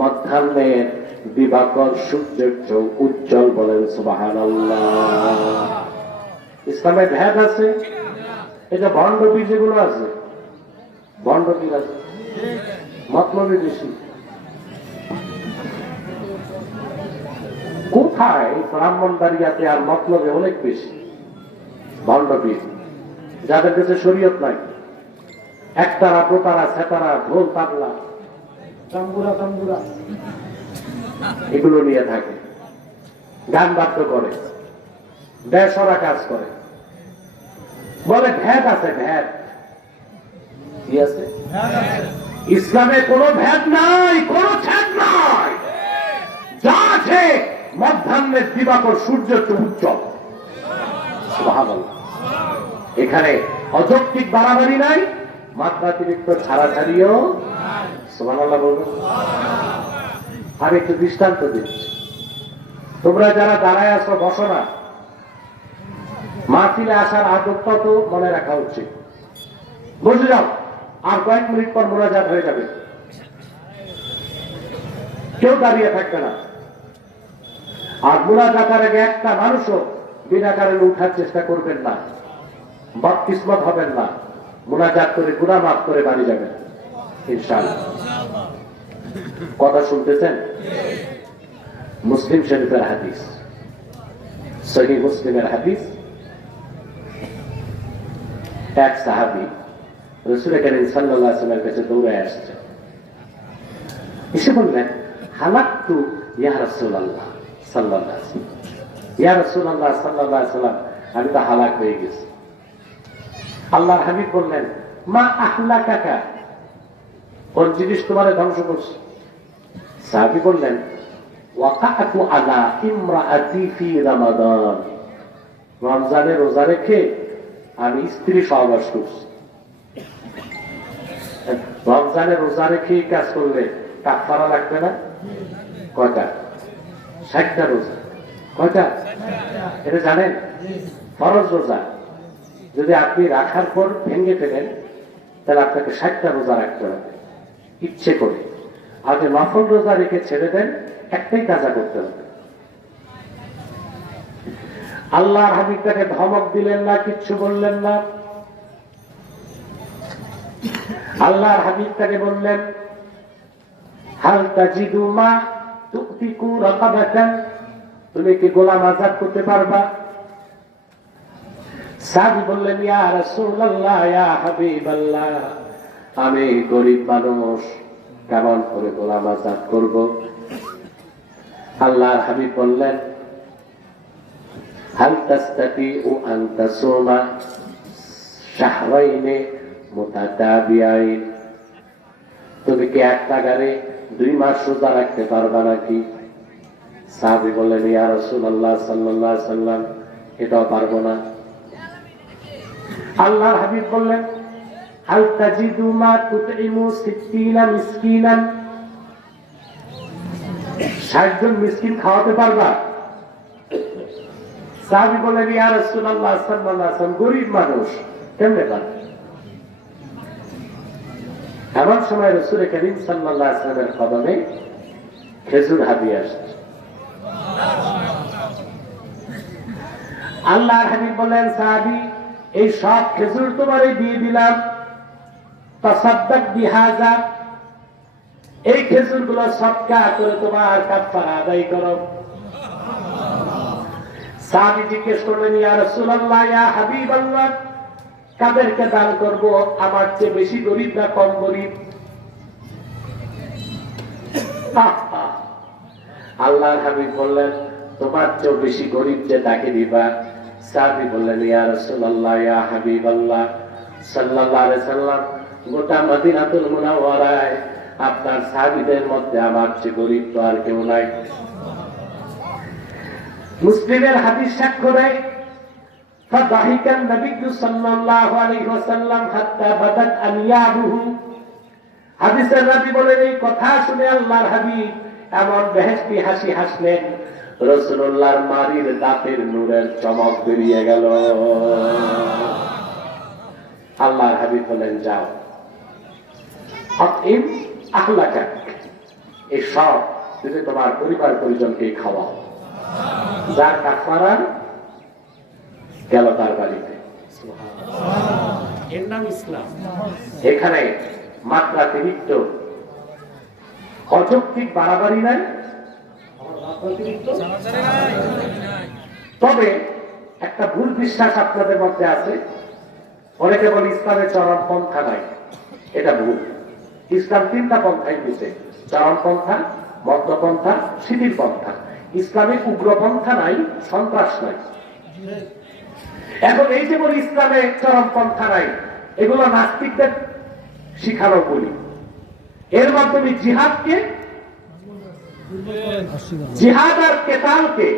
মধ্যাহ্নের দিবাকর সূর্যের চোখ উজ্জ্বল। বলেন সুবহানাল্লাহ। ইসলামে ভেদ আছে, এটা ভণ্ড বীজ যেগুলো আছে, ভণ্ড বীজ আছে, মতলবী বেশি। কোথায়? ব্রাহ্মণবাড়িয়াতে আর মতলবে অনেক বেশি ভণ্ড বীজ, যাদের কাছে শরীয়ত নাই। একতারা, দোতারা, সেতারা, ঢোল, তাবলা, তাম্বুরা তাম্বুরা এগুলো নিয়ে থাকে, গান বাদ্য করে, বেসরা কাজ করে, বলে ভেদ আছে। ভেদ কি আছে? ইসলামে কোনো ভেদ নাই, কোনো ছেদ নাই। যা আছে মধ্যাহ্নের দিবাকর সূর্য উজ্জ্বল। সুবহানাল্লাহ। এখানে অযৌক্তিক বাড়াবাড়ি নাই, মাত্রাতিরিক্ত ছাড়াছাড়িও। সুবহানাল্লাহ বলবেন। আমি একটু দৃষ্টান্ত দিচ্ছি। তোমরা যারা দাঁড়ায় আছো, বসো না। মাহফিলে আসার আদবটা তো মনে রাখা উচিত। বসে যাও, আর কয়েক মিনিট পর মোনাজাত হয়ে যাবে, কেউ দাঁড়িয়ে থাকবে না। আর মোনাজাতের আগে একটা মানুষও বিনা কারণে উঠার চেষ্টা করবেন না, বদকিসমত হবেন না। মোনাজাত করে গুনাহ মাফ করে বাড়ি যাবেন ইনশাআল্লাহ। কথা শুনতেছেন? মুসলিম শরীফের হাদিস, সহিহ মুসলিমের হাদিস। এক সাহাবী রাসূল করিম সাল্লাল্লাহু আলাইহি ওয়াসাল্লামের কাছে দৌড়ে আসছে, এসে বললেন, হালাকতু ইয়া রাসূলুল্লাহ সাল্লাল্লাহু আলাইহি ওয়াসাল্লাম, ইয়া রাসূলুল্লাহ সাল্লাল্লাহু আলাইহি ওয়াসাল্লাম, আমি তো হালাক হয়ে গেছি। আল্লাহর হাবিব বললেন, মা আহলাকাকা, কোন জিনিস তোমারে ধ্বংস করছে? সাহাবী বললেন, ওয়াকাতু আলা ইমরাআতি ফি রমাদান, রমজানে রোজা রেখে আমি স্ত্রী সহবাস করছি। রমজানে রোজা রেখে কাজ করলে কাফারা লাগবে না? কয়টা? 60টা রোজা। কয়টা? এটা জানেন? ফরজ রোজা যদি আপনি রাখার পর ভেঙে ফেলেন, তাহলে আপনাকে 60টা রোজা রাখতে হবে ইচ্ছে করে। আর যদি নফল রোজা রেখে ছেড়ে দেন, একটাই কাজা করতে হবে। আল্লাহর হাবিব তাকে ধমক দিলেন না, কিচ্ছু বললেন না। আল্লাহর হাবিব তাকে বললেন, হাল তাজিদু মা তুতিকু রাকাবাতান, তুমি কি গোলাম আজাদ করতে পারবা? সাহাবী বললেন, ইয়া রাসূলুল্লাহ, ইয়া হাবিবাল্লাহ, আমি গরিব মানুষ, কেমন করে গোলাম আজাদ করব? আল্লাহর হাবিব বললেন, হাল তাস্তাতিউ আন তাসুমা শাহরাইন মুতাতাবিআইন, তুমি কি এক লাগারে 2 মাস রোজা রাখতে পারবা নাকি? সাহাবী বললেন, ইয়া রাসূলুল্লাহ সাল্লাল্লাহু আলাইহি ওয়াসাল্লাম, এটাও পারবো না। আল্লাহর হাবিব বললেন, হাল তাজিদু মা তুতইমু 60 মিসকিনান, 60 জন মিসকিন খাওয়াতে পারবা? সাহাবী বললেন, ইয়া রাসূলুল্লাহ সাল্লাল্লাহু আলাইহি ওয়াসাল্লাম, গরিব মানুষ, কেমনে পারবে? এমন সময় রাসূল করিম সাল্লাল্লাহু আলাইহি ওয়াসাল্লামের কদমে খেজুর হাদিয়া আসছে। আল্লাহর হাবিব বলেন, সাহাবী, এই সব খেজুর তোমারে দিয়ে দিলাম, তাসাদদাক বিহাযা, এই খেজুরগুলো সদকা করে তোমার কাফারা আদায় করো। সাহাবী জিজ্ঞেস করলেন, ইয়া রাসূলুল্লাহ, ইয়া হাবিবাল্লাহ, কাদেরকে দান করব? আমার চেয়ে বেশি গরিব না কম গরিব? আল্লাহর হাবিব বললেন, তোমার চেয়ে বেশি গরিব যে তাকে দিবা। সাহাবী বললেন, ইয়া রাসূলুল্লাহ, ইয়া হাবিবাল্লাহ সাল্লাল্লাহু আলাইহি সাল্লাম, গোটা মদিনাতুল মুনাওয়ারায় আপনার সাহাবীদের মধ্যে আমার চেয়ে গরিব তো আর কেউ নাই। মুসলিমের হাদিস সাক্ষ্য দেয়, ফাদাহিকান নবী সাল্লাল্লাহু আলাইহি ওয়াসাল্লাম হাত্তা বাদাত আনিয়াবুহু, হাদিসের রাবী বলেন, এই কথা শুনে আল্লাহর হাবিব এমন বেহেশতি হাসি হাসলেন, রাসূলুল্লাহর মারির দাঁতের নূরের চমক বেরিয়ে গেল। আল্লাহর হাবিব বলেন, যাও আতিম আহলাকা, এই সব তুমি তোমার পরিবার পরিজনকে খাওয়াও। যার কাফারা গেল তার বাড়িতে, এর নাম ইসলাম। এখানে মাত্রাতিরিক্ত অযৌক্তিক বাড়াবাড়ি নাই, তবে একটা ভুল বিশ্বাস আপনাদের মধ্যে আছে। অনেকে বলে ইসলামের চরম পন্থা নাই, এটা ভুল। ইসলাম 3টা পন্থাই দিয়েছে, চরম পন্থা, মধ্যপন্থা, শিথিল পন্থা। ইসলামে উগ্রপন্থা নাই, সন্ত্রাস নাই। এখন এই যে বলি ইসলামে চরম পন্থা নাই, এগুলো নাস্তিকদের শিখানো বলি। এর মাধ্যমে জিহাদকে, জিহাদ আর কেতালকে,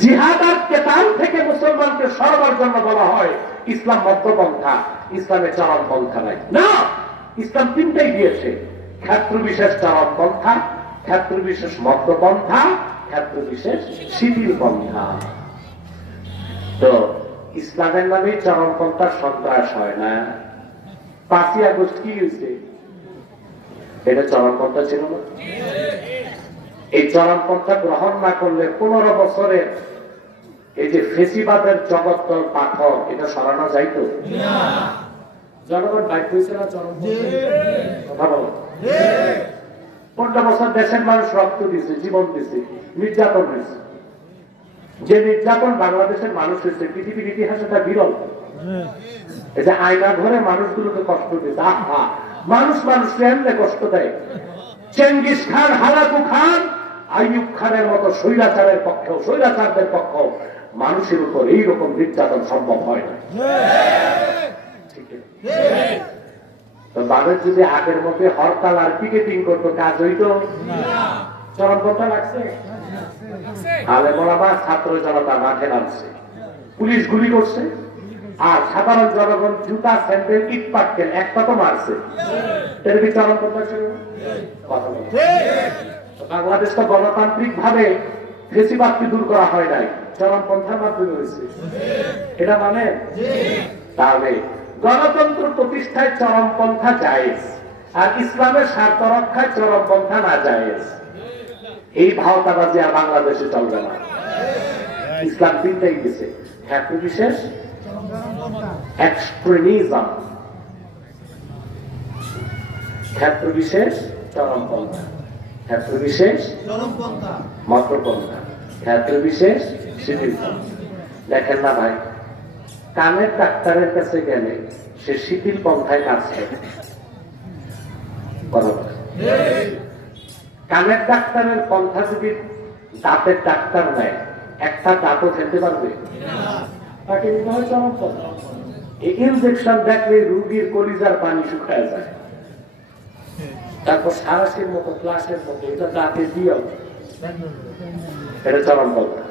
জিহাদ আর কেতাল থেকে মুসলমানকে সরাবার জন্য বলা হয় ইসলাম মধ্যপন্থা, ইসলামে চরম পন্থা নাই। না, ইসলাম 3টাই দিয়েছে, ক্ষেত্র বিশেষ চরম পন্থা, ক্ষেত্র বিশেষ মধ্যপন্থা, ক্ষেত্র বিশেষ শিথিল পন্থা। তো ইসলামের নামে চরমপন্থা সন্ত্রাস হয় না। 5ই আগস্ট কি হয়েছে? এটা চরমপন্থা ছিল না? এই চরমপন্থা গ্রহণ না করলে 15 বছরের এই যে ফেসিবাদের জগত্তল পাথর, এটা সরানো যাইতো না। জনগণ বাইক হয়েছে না চরমপন্থা? কথা বলো। 15 বছর দেশের মানুষ রক্ত দিয়েছে, জীবন দিয়েছে, নির্যাতন হয়েছে। যে নির্যাতন বাংলাদেশের মানুষ হয়েছে পৃথিবীর ইতিহাসে তা বিরল। এই যে আয়না ঘরে মানুষগুলোকে কষ্ট দিয়েছে, আহা, মানুষ মানুষকে এমনি কষ্ট দেয়। Genghis Khan, Hulagu Khan, Ayub খানের মতো স্বৈরাচারের পক্ষেও, স্বৈরাচারদের পক্ষেও মানুষের উপর এইরকম নির্যাতন সম্ভব হয় না। তো তাদের যদি আগের মধ্যে হরতাল আর পিকেটিং করতো, কাজ হইতো? চরমপন্থা লাগছে। আলেমোলামা, ছাত্র জনতা মাঠে নামছে, পুলিশ গুলি করছে, আর সাধারণ জনগণ জুতা, স্যান্ডেল, ইট পাটকেল একটা তো মারছে। এর কি চরমপন্থা ছিল? বাংলাদেশ তো গণতান্ত্রিক ভাবে ফেসিবাদকে দূর করা হয় নাই, চরমপন্থার মাধ্যমে হয়েছে। এটা মানে তাহলে গণতন্ত্র প্রতিষ্ঠায় চরমপন্থা জায়েজ, আর ইসলামের স্বার্থ রক্ষায় চরমপন্থা না জায়েজ। এই ভাওতাবাজি আর বাংলাদেশে চলবে না। ইসলাম 3টাই দিছে, ক্ষেত্র বিশেষ, এক্সট্রিমিজম, ক্ষেত্র বিশেষ চরমপন্থা, ক্ষেত্র বিশেষ মধ্যপন্থা, ক্ষেত্র বিশেষ শিথিল পন্থা। দেখেন না ভাই, কানের ডাক্তারের কাছে গেলে সে শিথিল পন্থায় কাজ করে। কানের ডাক্তারের পন্থা যদি দাঁতের ডাক্তার নেয়, একটা দাঁতও খেতে পারবে, তাকে নিতে হয় চরমপন্থা। এই ইনজেকশন দেখলে রুগীর কলিজার পানি শুকায় যায়। তারপর সারাশির মতো ক্লাসের মতো এটা দাঁতে দিও, এটা চরমপন্থা।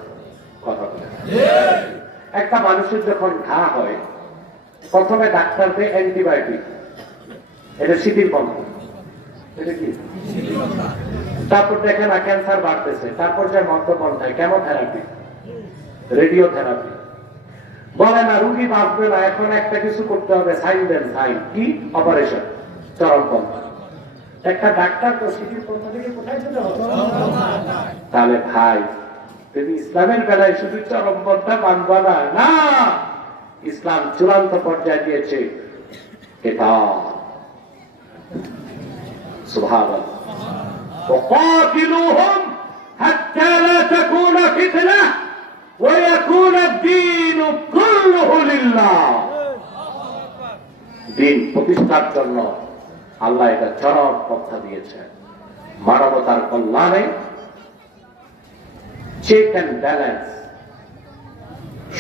কথা বলে একটা মানুষের যখন ঘা হয়, প্রথমে ডাক্তার দেয় অ্যান্টিবায়োটিক, এটা শিথিল পন্থা। এটা কি? তারপর দেখে না ক্যান্সার বাড়তেছে, তারপর যায় মধ্যপন্থায়, কেমোথেরাপি, রেডিওথেরাপি। বলে না রুগী বাঁচবে না, এখন একটা কিছু করতে হবে, সাইন দেন, সাইন কি? অপারেশন, চরমপন্থা। একটা ডাক্তার তো শিথিল পন্থা থেকে কোথায় যেতে হবে? তাহলে ভাই, তুমি ইসলামের বেলায় শুধু চরমপন্থা মানবা না, না, ইসলাম চূড়ান্ত পর্যায়ে দিয়েছে কিতাব। সুবহানাল্লাহ। وقاتلوهم حتى لا تكون فتنة ويكون الدين كله لله। দিন প্রতিষ্ঠার জন্য আল্লাহ এটা চরম পন্থা দিয়েছেন। মানবতার কল্যাণে, চেক অ্যান্ড ব্যালেন্স,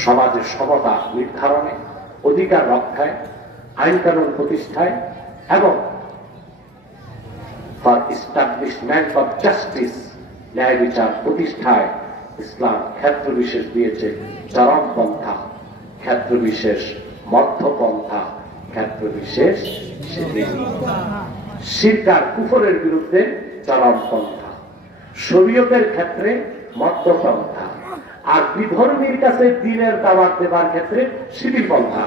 সমাজের সমতা নির্ধারণে, অধিকার রক্ষায়, আইন কানুন প্রতিষ্ঠায় এবং ফর এস্টাবলিশমেন্ট অফ জাস্টিস, ন্যায় বিচার প্রতিষ্ঠায় ইসলাম ক্ষেত্র বিশেষ দিয়েছে চরম পন্থা, ক্ষেত্র বিশেষ মধ্যপন্থা, ক্ষেত্র বিশেষ শিরক আর কুফরের বিরুদ্ধে চরম পন্থা, শরীয়তের ক্ষেত্রে মধ্যপন্থা, আর বিধর্মীর কাছে দ্বীনের দাওয়াত দেবার ক্ষেত্রে শিথিল পন্থা।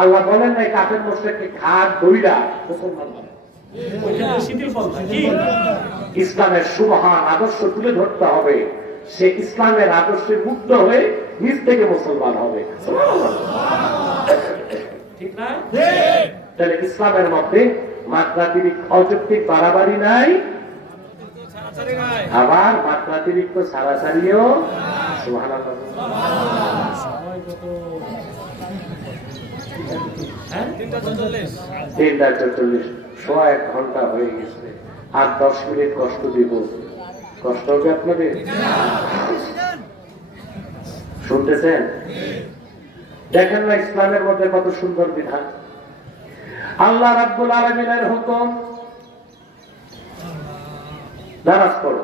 আল্লাহ বলেন না কাফের মুশরিককে খাট দইরা মুসলমান বানায়। ইসলামের সুমহান আদর্শ তুলে ধরতে হবে, সে ইসলামের আদর্শে মুক্ত হয়ে নিজ থেকে মুসলমান হবে। ঠিক না? তাহলে ইসলামের মধ্যে মাত্রাতিরিক্ত অযৌক্তিক বাড়াবাড়ি নাই, আবার মাত্রাতিরিক্ত ছাড়াছাড়িও। সুবহানাল্লাহ। 3:44, সোয়া 1 ঘন্টা হয়ে গেছে, আর 10 মিনিট কষ্ট দিব। কষ্ট হবে আপনাদের? শুনতেছেন? দেখেন না ইসলামের মধ্যে কত সুন্দর বিধান। আল্লাহ রাব্বুল আলামিনের হুকুম, নামাজ পড়ো,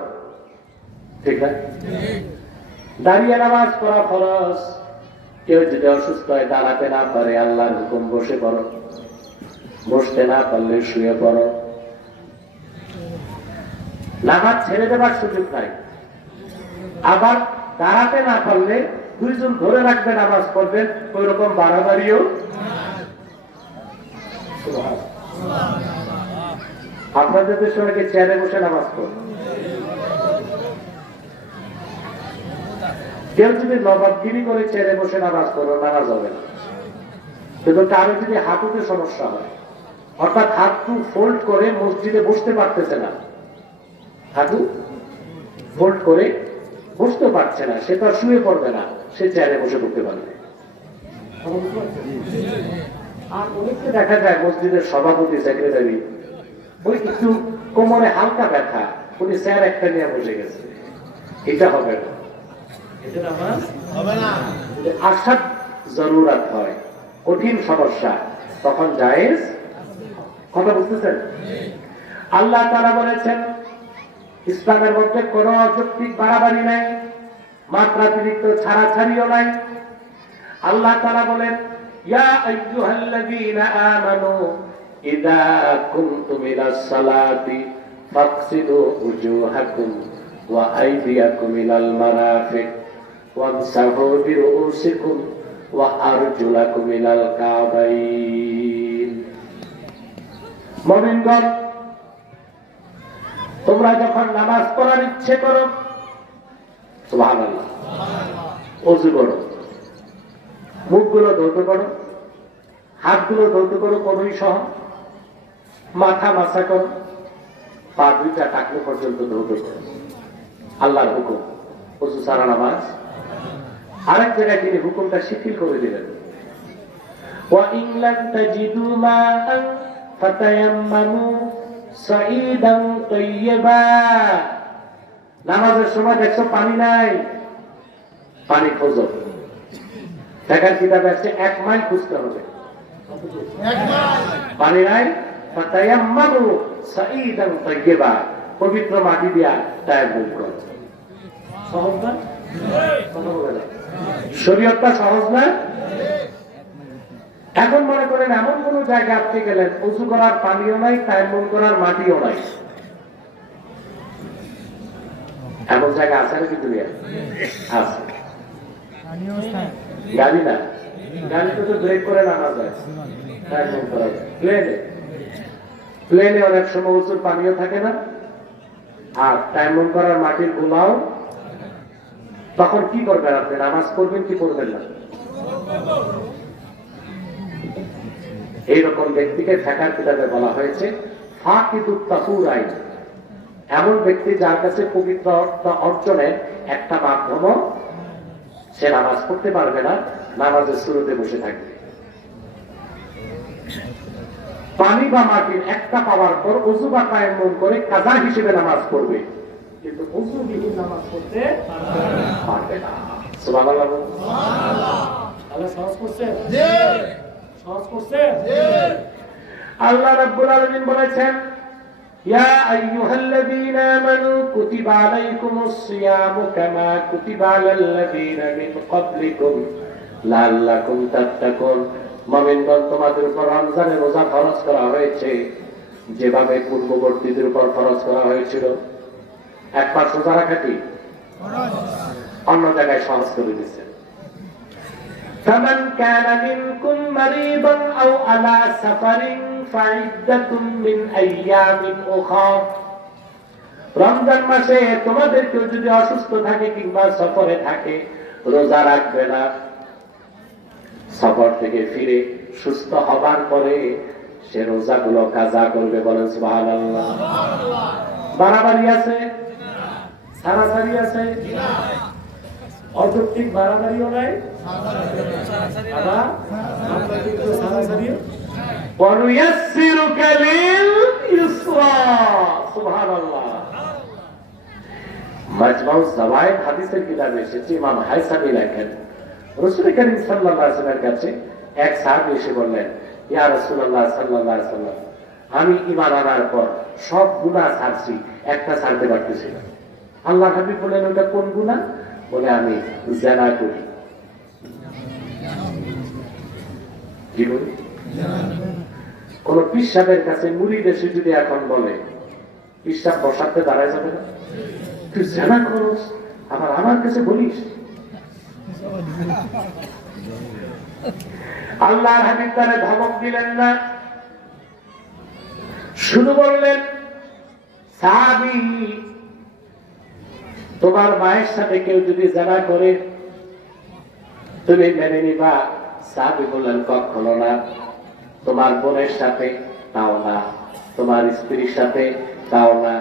ঠিক আছে? দাঁড়িয়ে নামাজ পড়া ফরজ। কেউ যদি অসুস্থ হয়, দাঁড়াতে না পারে, আল্লাহর হুকুম বসে পড়ো, বসতে না পারলে শুয়ে পড়ো। নামাজ ছেড়ে দেবার সুযোগ নাই। আবার দাঁড়াতে না পারলে 2 জন ধরে রাখবে, নামাজ পড়বেন, ওই রকম বাড়াবাড়িও। আপনাদের দেশে অনেকে চেয়ারে বসে নামাজ পড়ে। কেউ যদি নবাবগিরি করে চেয়ারে বসে নামাজ পড়ো, নামাজ হবে না। কিন্তু কারো যদি হাঁটুতে সমস্যা হয়, অর্থাৎ হাঁটু ফোল্ড করে মসজিদে বসতে পারতেছে না, হাঁটু ফোল্ড করে বসতে পারছে না, সে তো আর শুয়ে পড়বে না, সে চেয়ারে বসে পড়তে পারবে। আর অনেককে দেখা যায় মসজিদের সভাপতি, সেক্রেটারি, ওই একটু কোমরে হালকা ব্যথা, উনি চেয়ার একটা নিয়ে বসে গেছে। এটা হবে না, এটা নামাজ হবে না। আসাদ জরুরত হয়, কঠিন সমস্যা, তখন জায়েজ। কথা বুঝতেছেন? আল্লাহ তাআলা বলেছেন ইসলামের মধ্যে কোনো অযৌক্তিক বাড়াবাড়ি নাই, মাত্রাতিরিক্ত ছাড়াছাড়িও নাই। আল্লাহ তাআলা বলেন ইয়া আইয়ুহাল্লাযীনা আমানু ইযা কুনতুম ইলাস সালাতি ফাগসিলু উজুহাকুম ওয়া আইদিয়াকুম ইলাল মারাফিক ওয়ামসাহু বিরুউসিকুম ওয়া আরজুলাকুম ইলাল কাবাইন। মুমিনগণ, তোমরা যখন নামাজ পড়ার ইচ্ছে করো, সুবহানাল্লাহ, ওযু করো, মুখগুলো ধৌত করো, হাতগুলো ধৌত করো, কনুই সহ, মাথা মাসা করো, পা দুইটা টাকলে পর্যন্ত ধৌত করে। আল্লাহর হুকুম, ওযু ছাড়া নামাজ। আরেক জায়গায় তিনি হুকুমটা শিথিল করে দিলেন, وَإِنْ لَمْ تَجِدُوا مَاءً فَتَيَمَّمُوا صَعِيدًا طَيِّبًا। নামাজের সময় দেখছো পানি নাই, পানি খোঁজো। দেখার কিতাবে আছে 1 মাইল খুঁজতে হবে, পানি নাই। ফাতায়াম্মামু সাঈদান তাইয়্যিবা, পবিত্র মাটি দিয়া তায়াম্মুম করো। সহজ না? শরীয়তটা সহজ না? এখন মনে করেন এমন কোন জায়গায় আপনি গেলেন, ওযু করার পানিও নাই, তায়াম্মুম করার মাটিও নাই। এমন জায়গা আছে নাকি দুনিয়া? আছে। গাড়ি না, গাড়িতে তো ব্রেক করে নামা যায়, তায়াম্মুম করা যায়। প্লেনে অনেক সময় ওযুর পানিও থাকে না, আর তায়াম্মুম করার মাটির গোলাও। তখন কি করবেন আপনি? নামাজ পড়বেন কি পড়বেন না? এইরকম ব্যক্তিকে ফিকহের কিতাবে বলা হয়েছে ফাকিদুত তাহুর আইন, এমন ব্যক্তি যার কাছে পবিত্রতা অর্জনের একটা মাধ্যম, সে নামাজ পড়তে পারবে না, নামাজের শুরুতে বসে থাকবে। পানি বা মাটির একটা পাওয়ার পর ওযু বা তায়াম্মুম করে কাজা হিসেবে নামাজ পড়বে, কিন্তু ওযুবিহীন নামাজ পড়তে পারবে না। সুবহানাল্লাহ। আল্লাহ সহজ করছে, সহজ করছে। আল্লাহ রাব্বুল আলামিন বলেছেন, ইয়া আইয়ুহাল্লাযীনা আমানু কুতিবা আলাইকুমুস সিয়ামু কামা কুতিবা আলাল্লাযীনা মিন ক্বাবলিকুম লাআল্লাকুম তাত্তাকুন। মুমিনগণ, তোমাদের উপর রমজানের রোজা ফরজ করা হয়েছে যেভাবে পূর্ববর্তীদের উপর ফরজ করা হয়েছিল। একবার রোজা রাখা কি অন্য জায়গায় সহজ করে দিয়েছে। فمن كان منكم مريضا أو على سفر فعدة من أيام أخرى। রমজান মাসে তোমাদের কেউ যদি অসুস্থ থাকে কিংবা সফরে থাকে, রোজা রাখবে না। সফর থেকে ফিরে সুস্থ হবার পরে সে রোজাগুলো কাজা করবে। বলেন সুবহানাল্লাহ। বাড়াবাড়ি আছে, সারাসারি আছে, অযৌক্তিক বাড়াবাড়িও নাই, মাজমাউজ যাওয়ায়েদ হাদিসের কিতাবে এসেছে, ইমাম হায়সামি লেখেন, রাসূল করিম সাল্লাল্লাহু আলাইহি ওয়াসাল্লামের কাছে এক সাহাবী এসে বললেন, ইয়া রাসূলুল্লাহ সাল্লাল্লাহু আলাইহি ওয়াসাল্লাম, আমি ঈমান আনার পর সব গুনাহ ছাড়ছি, একটা ছাড়তে পারতেছি না। আল্লাহর হাবিব বললেন, ওটা কোন গুনাহ? বলে, আমি জিনা করি। কি বলি? কোন পিসাবের কাছে মুরিদ এসে যদি এখন বলে, পিসাব বসাতে দাঁড়ায় যাবে না, তুই জিনা করস, আবার আমার কাছে বলিস? আল্লাহর হাবিব তারে ধমক দিলেন না, শুধু বললেন, সাহাবী, তোমার মায়ের সাথে কেউ যদি জিনা করে তুমি মেনে নিবা? সাহাবী বললেন, কখনো না। তোমার বোনের সাথে তাও না, তোমার স্ত্রীর সাথে তাও না।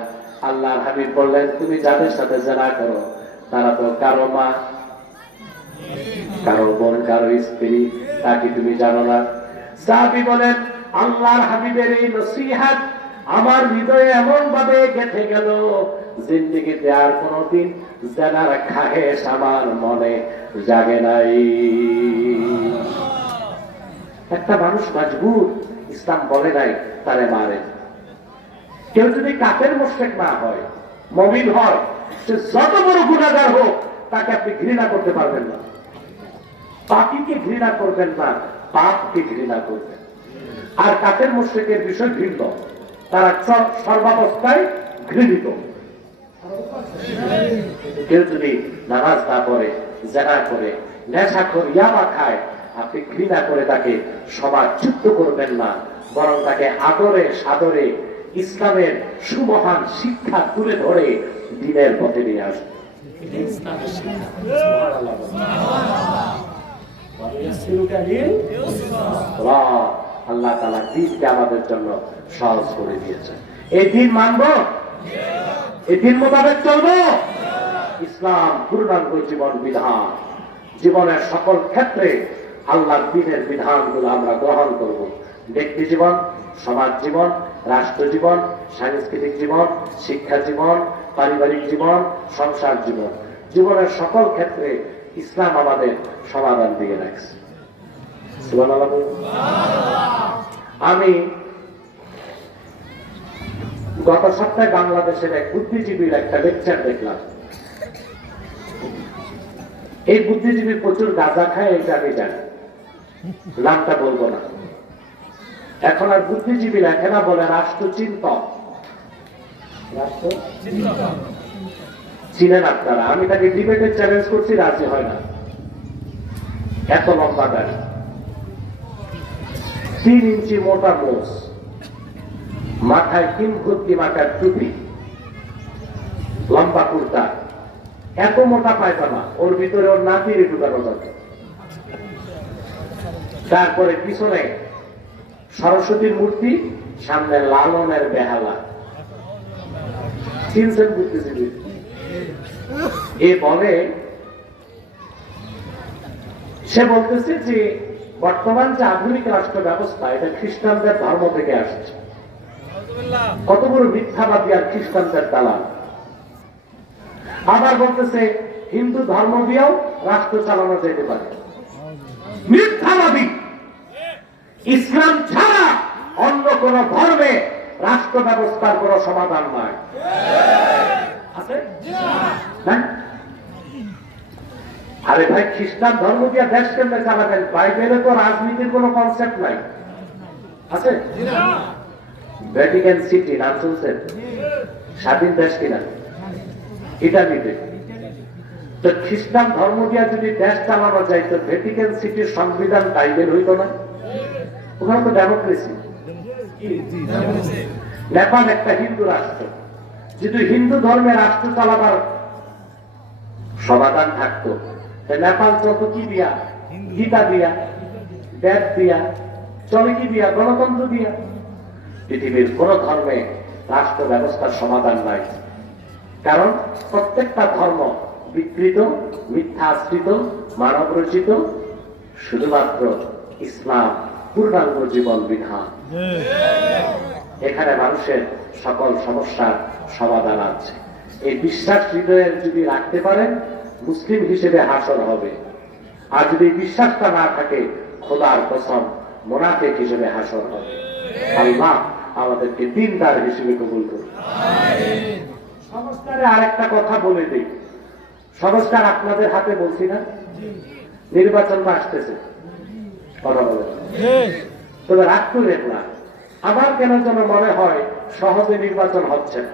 আল্লাহর হাবিব বললেন, তুমি যাদের সাথে জিনা করো তারা তো কারো মা, কারো বোন, কারো স্ত্রী, তা কি তুমি জানো না? সাহাবী বলেন, আল্লাহর হাবিবের এই নসিহত আমার হৃদয়ে এমন ভাবে গেঁথে গেল, জিন্দেগিতে আর কোনদিন জিনার খাহেশ আমার মনে জাগে নাই। একটা মানুষ মজবুর, ইসলাম বলে নাই তারে মারে। কেউ যদি কাফের মুশরিক না হয়, মুমিন হয়, সে যত বড় গুনাহগার হোক, তাকে আপনি ঘৃণা করতে পারবেন না। পাপীকে ঘৃণা করবেন না, পাপকে ঘৃণা করবেন। আর কাফের মুশরিকের বিষয় ভিন্ন, তারা সর্বাবস্থায় ঘৃণিত। কেউ যদি নামাজ না পড়ে, জিনা করে, নেশাখোর, ইয়াবা খায়, আপনি ঘৃণা করে তাকে সমাজচ্যুত করবেন না, বরং তাকে আদরে সাদরে ইসলামের সুমহান শিক্ষা তুলে ধরে দ্বীনের পথে নিয়ে আসবেন। আল্লাহ তাআলা দ্বীনকে আমাদের জন্য সহজ করে দিয়েছেন। এই দ্বীন মানব এই দিন মোতাবেক চলবো। ইসলাম পূর্ণাঙ্গ জীবন বিধান, জীবনের সকল ক্ষেত্রে আল্লাহর দ্বীনের বিধানগুলো আমরা গ্রহণ করব। ব্যক্তি জীবন, সমাজ জীবন, রাষ্ট্র জীবন, সাংস্কৃতিক জীবন, শিক্ষা জীবন, পারিবারিক জীবন, সংসার জীবন, জীবনের সকল ক্ষেত্রে ইসলাম আমাদের সমাধান দিয়ে রাখছে। সুবহানাল্লাহ। আমি গত সপ্তাহে বাংলাদেশের এক বুদ্ধিজীবীর একটা লেকচার দেখলাম। এই বুদ্ধিজীবী প্রচুর গাঁজা খায়, এটা আমি জানি, নামটা বলবো না। এখন আর বুদ্ধিজীবী লেখে না, বলে রাষ্ট্রচিন্তক। চিনেন আপনারা? আমি তাকে ডিবেটে চ্যালেঞ্জ করছি, রাজি হয় না। এত লম্বা দাড়ি, 3 ইঞ্চি মোটা মোষ, মাথায় 3 ভর্তি মাথার টুপি, লম্বা কুর্তা, এত মোটা পায়জামা, ওর ভিতরে ওর নাতিরে ঢুকানো যাবে। তারপরে পিছনে সরস্বতীর মূর্তি, সামনে লালনের বেহালা। চিনছেন বুদ্ধিজীবী? এ বলে, সে বলতেছে যে বর্তমান যে আধুনিক রাষ্ট্র ব্যবস্থা, এটা খ্রিস্টানদের ধর্ম থেকে আসছে। কত বড় মিথ্যাবাদী আর খ্রিস্টানদের দালাল। আবার বলতেছে হিন্দু ধর্ম দিয়েও রাষ্ট্র চালানো যেতে পারে। মিথ্যাবাদী। ইসলাম ছাড়া অন্য কোন ধর্মে রাষ্ট্র ব্যবস্থার কোন সমাধান নয়। আছে না? আরে ভাই, খ্রিস্টান ধর্ম দিয়ে দেশ কেন্দ্রে চালাবেন, বাইবেলে তো রাজনীতির কোন কনসেপ্ট নাই। আছে? ভ্যাটিকান সিটি নাম শুনছেন? স্বাধীন দেশ কিনা? ইটালিতে। তো খ্রিস্টান ধর্ম দিয়ে যদি দেশ চালানো যায়, তো ভ্যাটিকান সিটির সংবিধান বাইবেল হইতো না? ওখানে তো ডেমোক্রেসি। নেপাল একটা হিন্দু রাষ্ট্র, যদি হিন্দু ধর্মের রাষ্ট্র চালাবার সমাধান থাকতো, নেপাল চলতো কি দিয়া? গীতা দিয়া, বেদ দিয়া, চলে কি দিয়া? গণতন্ত্র দিয়া। পৃথিবীর কোন ধর্মে রাষ্ট্র ব্যবস্থার সমাধান নাই, কারণ প্রত্যেকটা ধর্ম বিকৃত, মিথ্যা আশ্রিত, মানব রচিত। শুধুমাত্র ইসলাম পূর্ণাঙ্গ জীবন বিধান। এখানে মানুষের সকল সমস্যার সমাধান আছে। এই বিশ্বাস হৃদয়ে যদি রাখতে পারেন, মুসলিম হিসেবে হাসর হবে। আর যদি বিশ্বাসটা না থাকে, খোদার কসম মুনাফিক হিসেবে হাসর হবে। আল্লাহ আমাদেরকে দিনদার হিসেবে কবুল করুন। সংস্কারে আরেকটা কথা বলে দিই, সংস্কার আপনাদের হাতে, বলছি না? নির্বাচন তো আসতেছে, কথা বলে, তবে রাগ করেন না। আমার কেন যেন মনে হয় সহজে নির্বাচন হচ্ছে না,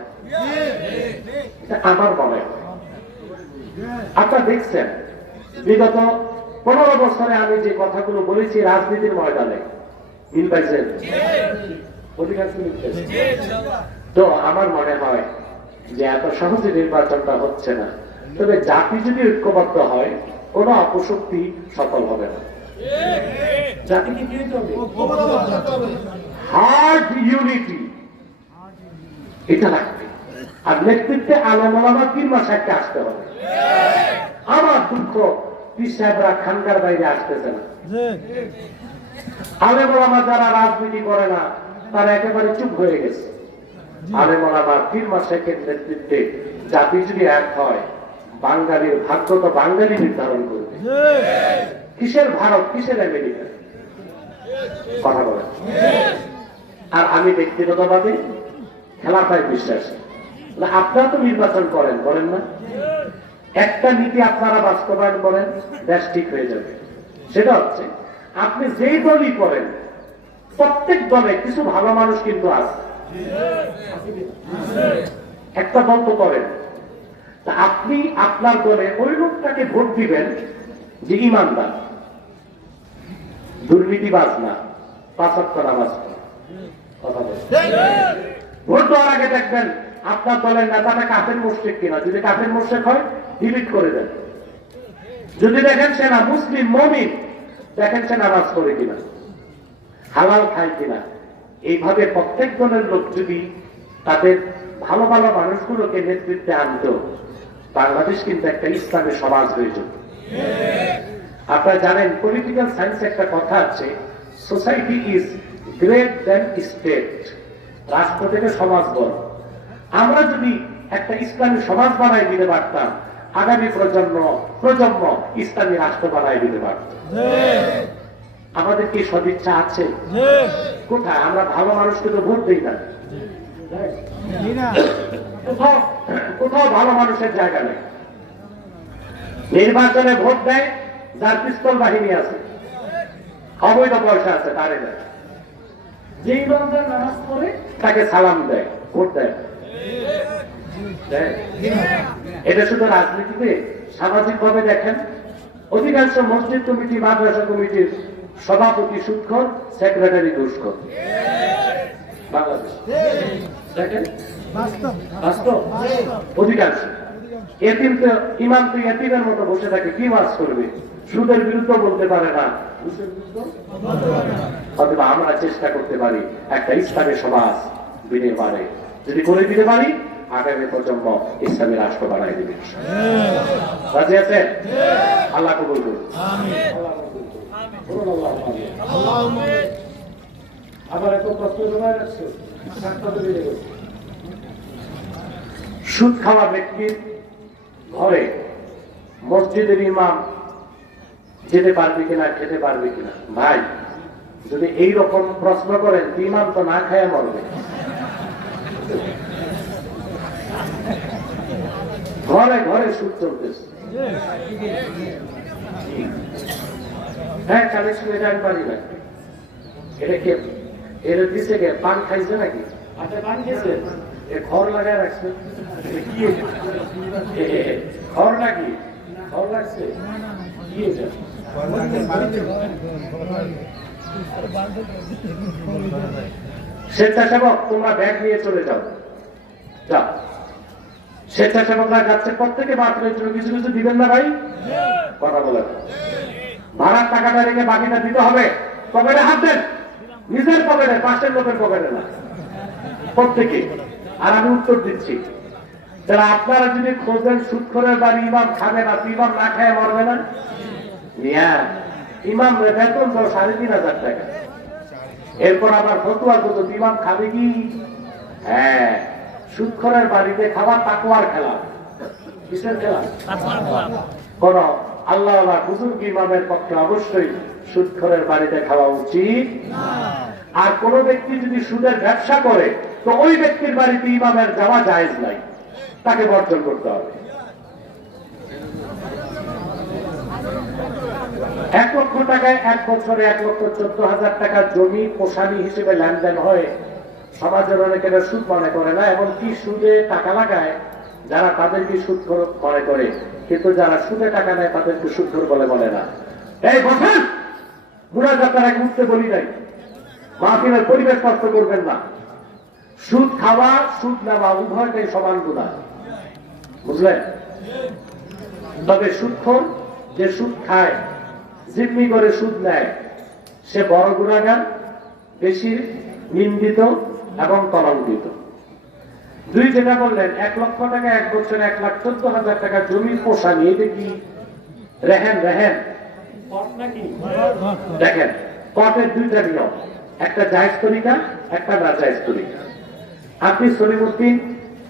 আমার মনে হয়। আপনারা দেখছেন বিগত 15 বছরে আমি যে কথাগুলো বলেছি রাজনীতির ময়দানে, মিল পাইছেন? তো আমার মনে হয় যে এত সহজে নির্বাচনটা হচ্ছে না। তবে জাতি যদি ঐক্যবদ্ধ হয়, কোন অপশক্তি সফল হবে না। জাতিকে কি হতে হবে? হার্ড ইউনিটি, এটা লাগবে। আর নেতৃত্বে আলেম ওলামা 3 মাস একটা আসতে হবে। আমার দুঃখ, পীর সাহেবরা খানকার বাইরে আসতেছে না। আলেম ওলামা যারা রাজনীতি করে না, তারা একেবারে চুপ হয়ে গেছে। আলেম ওলামা 3 মাসের নেতৃত্বে জাতি যদি এক হয়, বাঙালির ভাগ্য তো বাঙালি নির্ধারণ করবে। কিসের ভারত, কিসের আমেরিকা? কথা বলেন। আর আমি ব্যক্তিগতভাবে খেলাফায় বিশ্বাসী। আপনারা তো নির্বাচন করেন, করেন না? একটা নীতি আপনারা বাস্তবায়ন করেন, দেশ ঠিক হয়ে যাবে। সেটা হচ্ছে, আপনি যেই দলই করেন, প্রত্যেক দলে কিছু ভালো মানুষ কিন্তু আছে। একটা দল তো করেন, তা আপনি আপনার দলে ওই লোকটাকে ভোট দিবেন যে ইমানদার, দুর্নীতিবাজ না, 5 ওয়াক্ত নামাজ পড়ে। কথা বলেন। ভোট দেওয়ার আগে দেখবেন আপনার দলের নেতাটা কাফের মুশরিক কিনা। যদি কাফের মুশরিক হয়, ডিলিট করে দেন। যদি দেখেন সে না মুসলিম মুমিন, দেখেন সে নামাজ পড়ে কিনা, হালাল খায় কিনা। এইভাবে প্রত্যেক দলের লোক যদি তাদের ভালো ভালো মানুষগুলোকে নেতৃত্বে আনত, বাংলাদেশ কিন্তু একটা ইসলামী সমাজ হয়ে যেত। আপনারা জানেন পলিটিক্যাল সায়েন্সে একটা কথা আছে, society is great then state, রাষ্ট্র থেকে সমাজ বড়। আমরা যদি একটা ইসলামী সমাজ বানাই দিতে পারতাম, আগামী প্রজন্ম ইসলামী রাষ্ট্র বানাই দিতে পারত। আমাদের কি সদিচ্ছা আছে? কোথায়? আমরা ভালো মানুষকে তো ভোট দিই না, কোথাও ভালো মানুষের জায়গা নেই। নির্বাচনে ভোট দেয় যার পিস্তল বাহিনী আছে, অবৈধ পয়সা আছে, তারে দেয়। যেই রমজান নামাজ পড়ে তাকে সালাম দেয়, ভোট দেয়। এটা শুধু রাজনীতিতে, সামাজিক ভাবে দেখেন অধিকাংশ মসজিদ কমিটি, মাদ্রাসা কমিটির সভাপতি সুদখোর, সেক্রেটারি ঘুষখোর। বাংলাদেশ দেখেন বাস্তব অধিকাংশ। এতিম তো ইমাম তো এতিমের মতো বসে থাকে, কি ওয়াজ করবে? সুদের বিরুদ্ধে বলতে পারে না, অথবা আমরা চেষ্টা করতে পারি একটা ইসলামী সমাজ বিনির্মাণে, যদি করে দিতে পারি আগামী প্রজন্ম ইসলামী রাষ্ট্র বানাই দিবে। রাজি আছেন? আল্লাহ কবুল করুন। আবার এত প্রশ্ন জমা রাখছো, সুদ খাওয়া ব্যক্তির ঘরে মসজিদের ইমাম যেতে পারবে কিনা, খেতে পারবে কিনা? ভাই যদি এইরকম প্রশ্ন করেন, ইমাম তো না খায় মরবে। ঘরে ঘরে সুদ চলতেছে। হ্যাঁ, কালেকশন এটা আমি পারি না। এটা কে এর দিছে? কে পান খাইছে নাকি? আচ্ছা, পান খেয়েছে, ঘর লাগায় রাখছে। কি ঘর নাকি? ঘর লাগছে কি? স্বেচ্ছাসেবক তোমরা ব্যাগ নিয়ে চলে যাও, যাও। স্বেচ্ছাসেবকরা যাচ্ছে, প্রত্যেকে বাথরুমের জন্য কিছু কিছু দিবেন না ভাই? কথা বলেন। ভাড়ার টাকাটা রেখে বাকিটা দিতে হবে। পকেটে হাত দেন, নিজের পকেটে, পাশের লোকের পকেটে না, প্রত্যেকে। আর আমি উত্তর দিচ্ছি, যারা আপনারা যদি খোঁজেন সুদখোরের বাড়ি ইমাম খাবে না, ইমাম না খায় মরবে না? ইমাম বেতন দাও ৩,৫০০ টাকা, এরপর আবার ফতুয়া কত, ইমাম খাবে কি? হ্যাঁ, সুদখোরের বাড়িতে খাওয়া তাকওয়ার খেলা। কিসের খেলা? কোন আল্লাহ বুজুর্গ ইমামের পক্ষে অবশ্যই সুদখোরের বাড়িতে খাওয়া উচিত। আর কোন ব্যক্তি যদি সুদের ব্যবসা করে, তো ওই ব্যক্তির বাড়িতে ইমামের যাওয়া জায়েজ নাই, তাকে বর্জন করতে হবে। ১ লক্ষ টাকায় ১ বছরে ১,১৪,০০০ টাকা জমি পোষানি হিসেবে লেনদেন হয়। সমাজের অনেকের সুদ মনে করে না, এমনকি সুদে টাকা লাগায় যারা, তাদেরকে সুদখোর মনে করে, কিন্তু যারা সুদে টাকা নেয় তাদেরকে সুদখোর বলে মনে না। এই বসেন, মুনাজাতের আগে উঠতে বলি নাই, মাহফিলের পরিবেশ নষ্ট করবেন না। সুদ খাওয়া, সুদ নেওয়া উভয়টাই সমান গুনাহ, বুঝলেন? তবে সুদখোর যে সুদ খায়, জিম্মি করে সুদ নেয়, সে বড় গুনাহগার, বেশি নিন্দিত এবং কলঙ্কিত। দুই যেটা বললেন, ১ লক্ষ টাকা ১ বছরে ১,১৪,০০০ টাকা জমি পোষানি, এটা কি রেহেন? দেখেন, কটের দুইটা নিয়ম, একটা জায়েজ তরিকা, একটা নাজায়েজ তরিকা। আপনি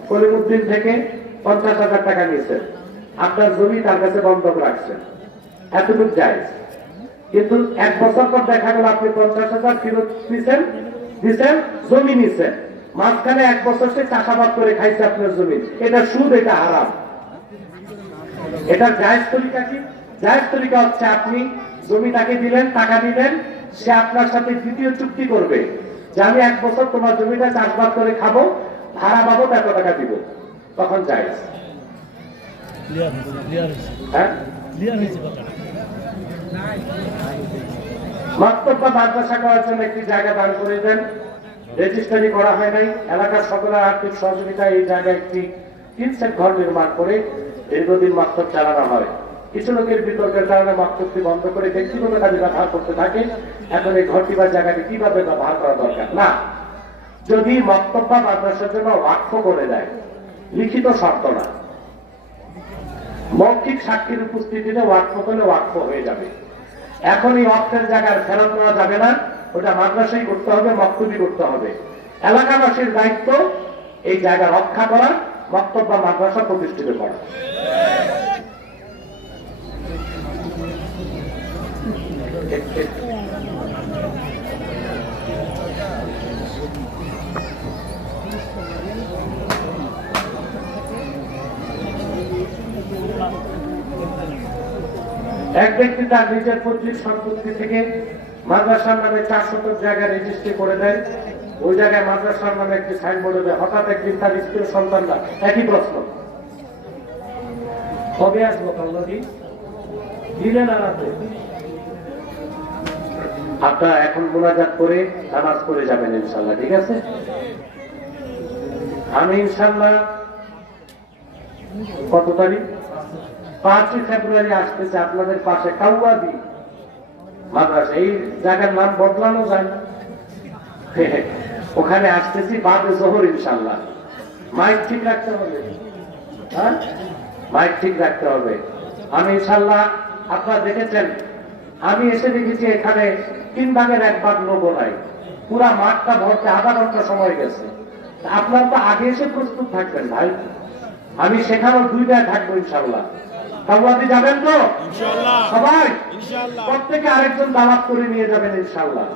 কলিমুদ্দিন থেকে ৫০,০০০ টাকা নিয়েছেন, আপনার জমি তার কাছে বন্ধক রাখছেন, এতটুকু জায়েজ। কিন্তু ১ বছর পর দেখা গেল আপনি ৫০,০০০ ফেরত দিচ্ছেন, জমি নিচ্ছেন, মাঝখানে ১ বছর সে চাষাবাদ করে খাইছে আপনার জমি, এটা সুদ, এটা হারাম। এটা জায়েজ তরিকা কি? জায়েজ তরিকা হচ্ছে আপনি জমি তাকে দিলেন, টাকা দিলেন, সে আপনার সাথে দ্বিতীয় চুক্তি করবে যে আমি ১ বছর তোমার জমিটা চাষবাদ করে খাবো, ভাড়া বাবদ এত টাকা দিব, তখন জায়েজ। হ্যাঁ, মাকতব বা মাদ্রাসা করার জন্য একটি জায়গা দান করে দেন, রেজিস্ট্রি করা হয় নাই, এলাকার সকলের আর্থিক সহযোগিতায় এই জায়গায় একটি ৩ সেট ঘর নির্মাণ করে দীর্ঘদিন মাকতব চালানো হয়। কিছু লোকের বিতর্কের কারণে মাকতবটি বন্ধ করে ব্যক্তিগত কাজে ব্যবহার করতে থাকে। এখন এই ঘরটি বা জায়গাটি কিভাবে ব্যবহার করা দরকার না, যদি মক্তব্য মাদ্রাসার জন্য ওয়াকফ করে দেয়, লিখিত শর্ত না, মৌখিক সাক্ষীর উপস্থিতিতে ওয়াকফ করলে ওয়াকফ হয়ে যাবে। এখন এই অর্থের জায়গায় ফেরত নেওয়া যাবে না, ওটা মাদ্রাসাই করতে হবে, মক্তবি করতে হবে। এলাকাবাসীর দায়িত্ব এই জায়গা রক্ষা করা, মক্তব্য মাদ্রাসা প্রতিষ্ঠিত করা। এক ব্যক্তি তার নিজের পৈতৃক সম্পত্তি থেকে মাদ্রাসার নামে 4 শতক জায়গা রেজিস্ট্রি করে দেয়। ওই জায়গায় মাদ্রাসার নামে একটি সাইনবোর্ড দেবে। হঠাৎ একদিন তার স্ত্রীর সন্তানরা একই প্রশ্ন, কবে আসবো কাল্লাদি, দিলেন আর রাতে? আপনারা এখন মোনাজাত করে নামাজ পড়ে যাবেন ইনশাল্লাহ, ঠিক আছে? আমি ইনশাল্লাহ কত তারিখ, 5 ফেব্রুয়ারি আসতেছে আপনাদের পাশে কাউয়াদি মাদ্রাসা, এই জায়গার নাম বদলানো যায় না, ওখানে আসতেছি বাদে জোহর ইনশাল্লাহ। মাইক ঠিক রাখতে হবে, হ্যাঁ মাইক ঠিক রাখতে হবে। আমি ইনশাল্লাহ, আপনারা দেখেছেন, আমি এসে দেখেছি এখানে 3 ভাগের 1 ভাগ লোগো নাই, পুরা মাঠটা ভরতে আধা ঘন্টা সময় গেছে। আপনারা তো আগে এসে প্রস্তুত থাকবেন ভাই, আমি সেখানেও 2টায় থাকবো ইনশাল্লাহ। কাউয়াদি যাবেন তো সবাই? প্রত্যেকে আরেকজন দাওয়াত করে নিয়ে যাবেন ইনশাল্লাহ।